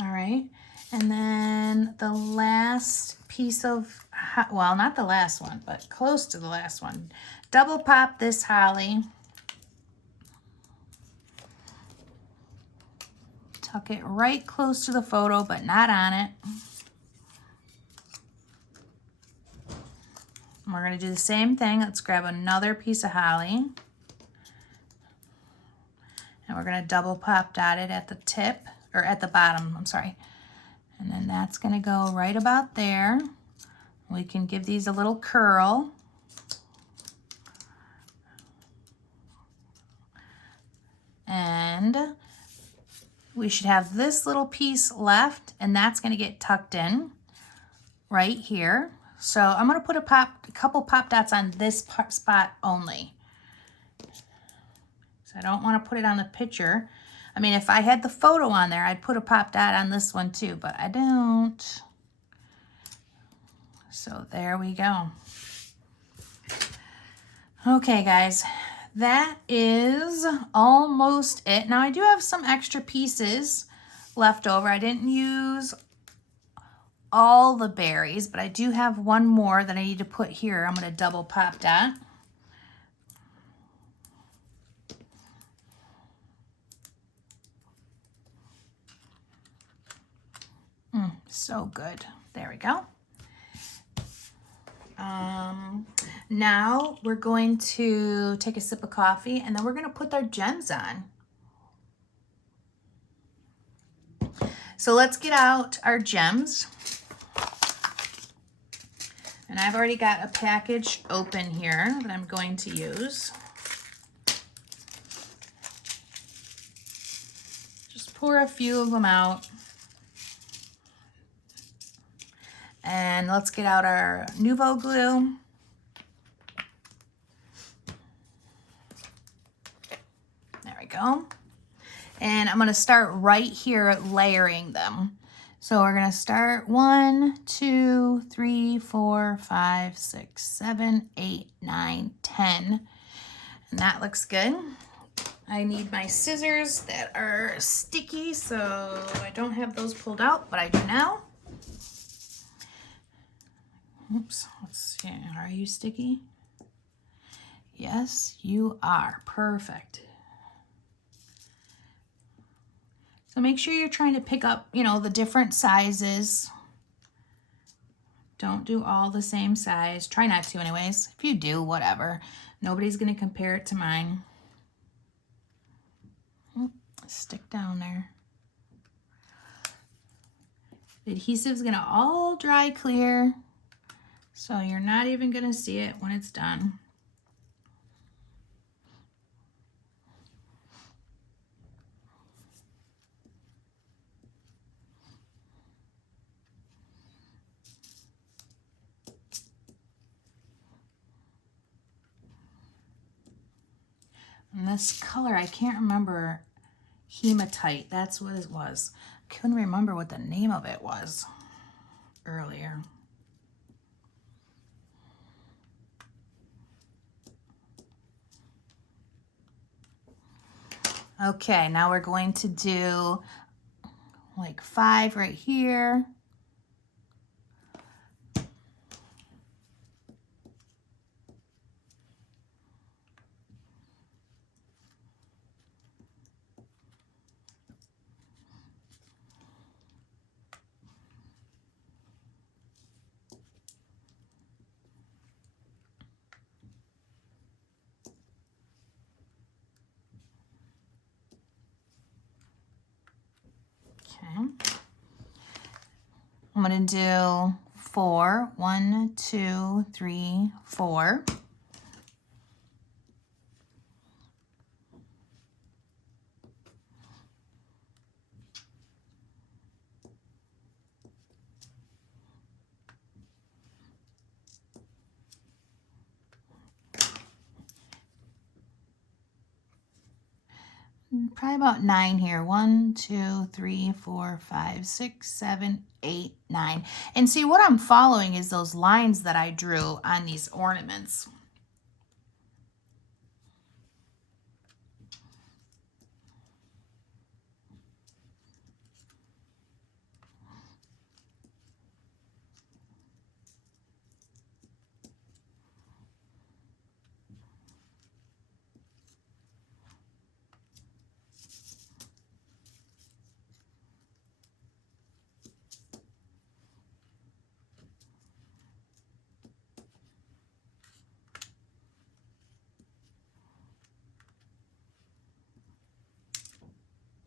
All right, and then the last piece of, well, not the last one, but close to the last one. Double pop this holly. Tuck it right close to the photo, but not on it. And we're gonna do the same thing. Let's grab another piece of holly. And we're gonna double pop dot it at the tip, or at the bottom, I'm sorry. And then that's gonna go right about there. We can give these a little curl. And we should have this little piece left, and that's gonna get tucked in right here. So I'm gonna put a couple pop dots on this spot only. So I don't wanna put it on the picture. I mean, if I had the photo on there, I'd put a pop dot on this one too, but I don't. So there we go. Okay, guys, that is almost it. Now I do have some extra pieces left over. I didn't use all the berries, but I do have one more that I need to put here. I'm gonna double pop dot. So good. There we go. Now we're going to take a sip of coffee, and then we're gonna put our gems on. So let's get out our gems. And I've already got a package open here that I'm going to use. Just pour a few of them out. And let's get out our Nuvo glue. There we go. And I'm gonna start right here layering them. So we're gonna start 1, 2, 3, 4, 5, 6, 7, 8, 9, 10. And that looks good. I need my scissors that are sticky, so I don't have those pulled out, but I do now. Oops, let's see, are you sticky? Yes, you are, perfect. So make sure you're trying to pick up, you know, the different sizes. Don't do all the same size. Try not to anyways. If you do, whatever. Nobody's going to compare it to mine. Stick down there. The adhesive's going to all dry clear, so you're not even going to see it when it's done. And this color, I can't remember, hematite, that's what it was. Couldn't remember what the name of it was earlier. Okay, now we're going to do like 5 right here. Okay. I'm going to do 4. 1, 2, 3, 4. Probably about 9 here. 1, 2, 3, 4, 5, 6, 7, 8, 9. And see, what I'm following is those lines that I drew on these ornaments.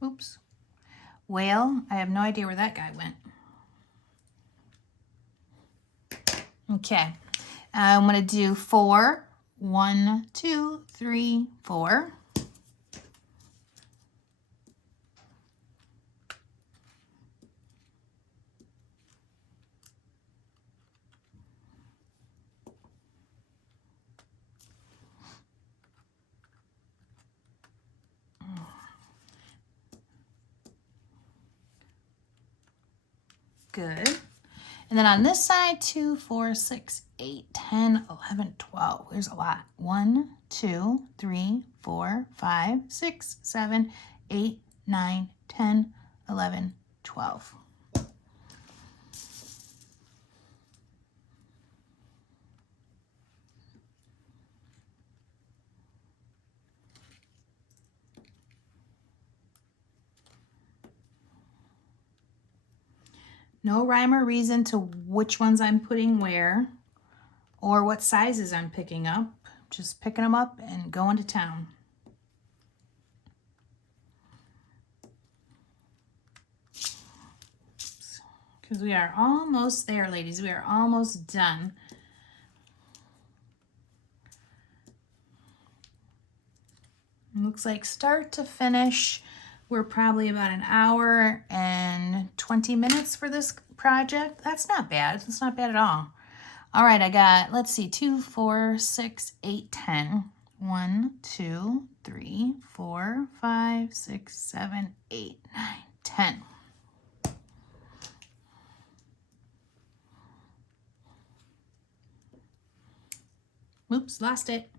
Oops. Whale, I have no idea where that guy went. Okay, I'm going to do 4. 1, 2, 3, 4. Good. And then on this side, 2, 4, 6, 8, 10, 11, 12. There's a lot. 1, 2, 3, 4, 5, 6, 7, 8, 9, 10, 11, 12. No rhyme or reason to which ones I'm putting where or what sizes I'm picking up. Just picking them up and going to town. Because we are almost there, ladies. We are almost done. Looks like start to finish, we're probably about an hour and 20 minutes for this project. That's not bad. That's not bad at all. All right, I got, let's see, 2, 4, 6, 8, 10. 1, 2, 3, 4, 5, 6, 7, 8, 9, 10. Oops, lost it.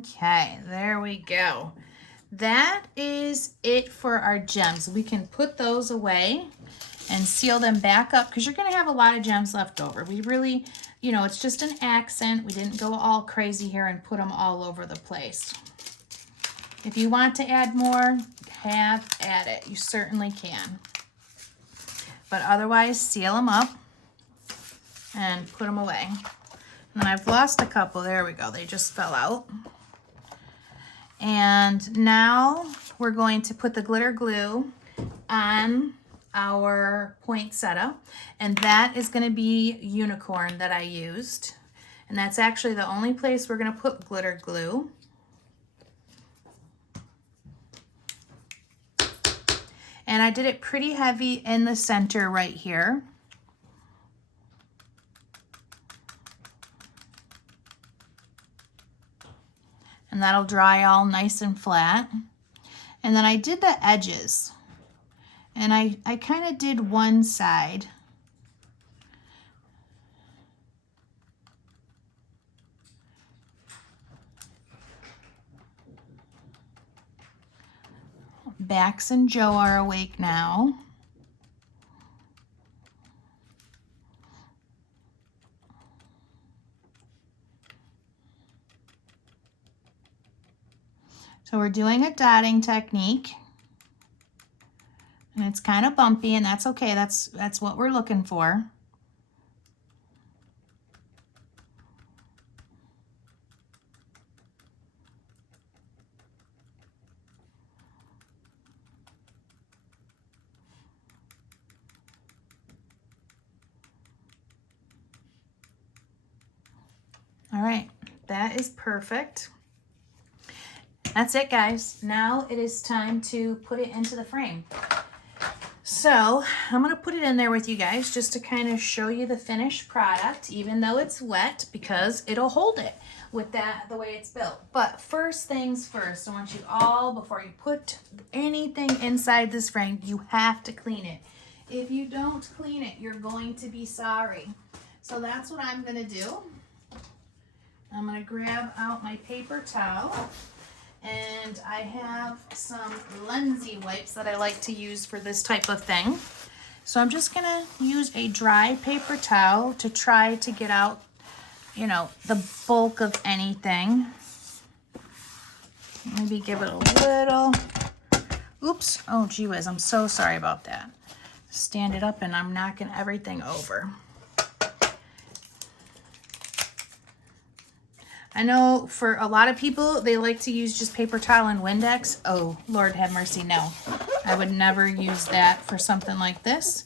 Okay, there we go. That is it for our gems. We can put those away and seal them back up because you're going to have a lot of gems left over. We really, you know, it's just an accent. We didn't go all crazy here and put them all over the place. If you want to add more, have at it. You certainly can. But otherwise, seal them up and put them away. And I've lost a couple. There we go. They just fell out. And now we're going to put the glitter glue on our poinsettia. And that is going to be unicorn that I used. And that's actually the only place we're going to put glitter glue. And I did it pretty heavy in the center right here. And that'll dry all nice and flat. And then I did the edges. And I kind of did one side. Bax and Joe are awake now. So we're doing a dotting technique. And it's kind of bumpy, and that's okay. That's what we're looking for. All right, that is perfect. That's it, guys. Now it is time to put it into the frame. So I'm going to put it in there with you guys just to kind of show you the finished product, even though it's wet, because it'll hold it with the way it's built. But first things first, I want you all, before you put anything inside this frame, you have to clean it. If you don't clean it, you're going to be sorry. So that's what I'm going to do. I'm going to grab out my paper towel. And I have some Lindsay wipes that I like to use for this type of thing. So I'm just going to use a dry paper towel to try to get out, you know, the bulk of anything. Maybe give it a little, oops, oh gee whiz, I'm so sorry about that. Stand it up and I'm knocking everything over. I know for a lot of people, they like to use just paper towel and Windex. Oh, Lord have mercy, no. I would never use that for something like this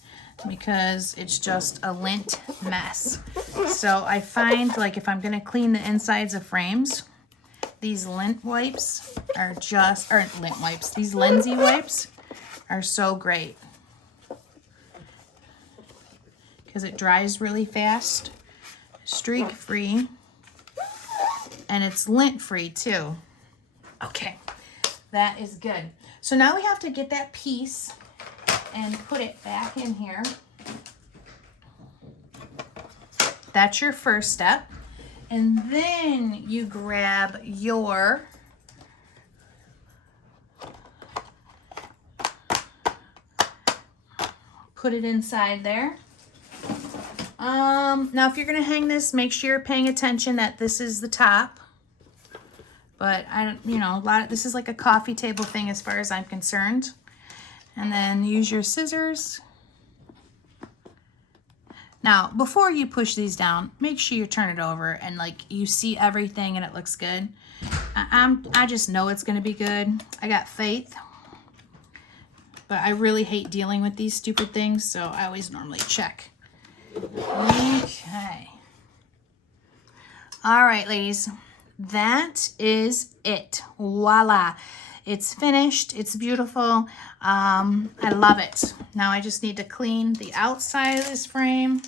because it's just a lint mess. So I find, like, if I'm going to clean the insides of frames, these lint wipes are just, or lint wipes, these Lindsay wipes are so great because it dries really fast, streak-free. And it's lint-free too. Okay, that is good. So now we have to get that piece and put it back in here. That's your first step. And then you grab your put it inside there. Now if you're going to hang this, make sure you're paying attention that this is the top. But I don't, you know, this is like a coffee table thing as far as I'm concerned. And then use your scissors. Now, before you push these down, make sure you turn it over and like you see everything and it looks good. I just know it's going to be good. I got faith. But I really hate dealing with these stupid things, so I always normally check. Okay. All right, ladies. That is it. Voila. It's finished. It's beautiful. I love it. Now I just need to clean the outside of this frame.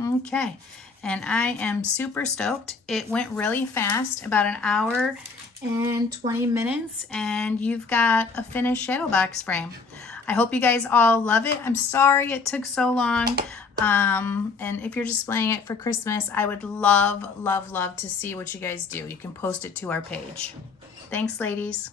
Okay, and I am super stoked. It went really fast, about an hour and 20 minutes, and you've got a finished shadow box frame. I hope you guys all love it. I'm sorry it took so long. And if you're displaying it for Christmas, I would love, love, love to see what you guys do. You can post it to our page. Thanks, ladies.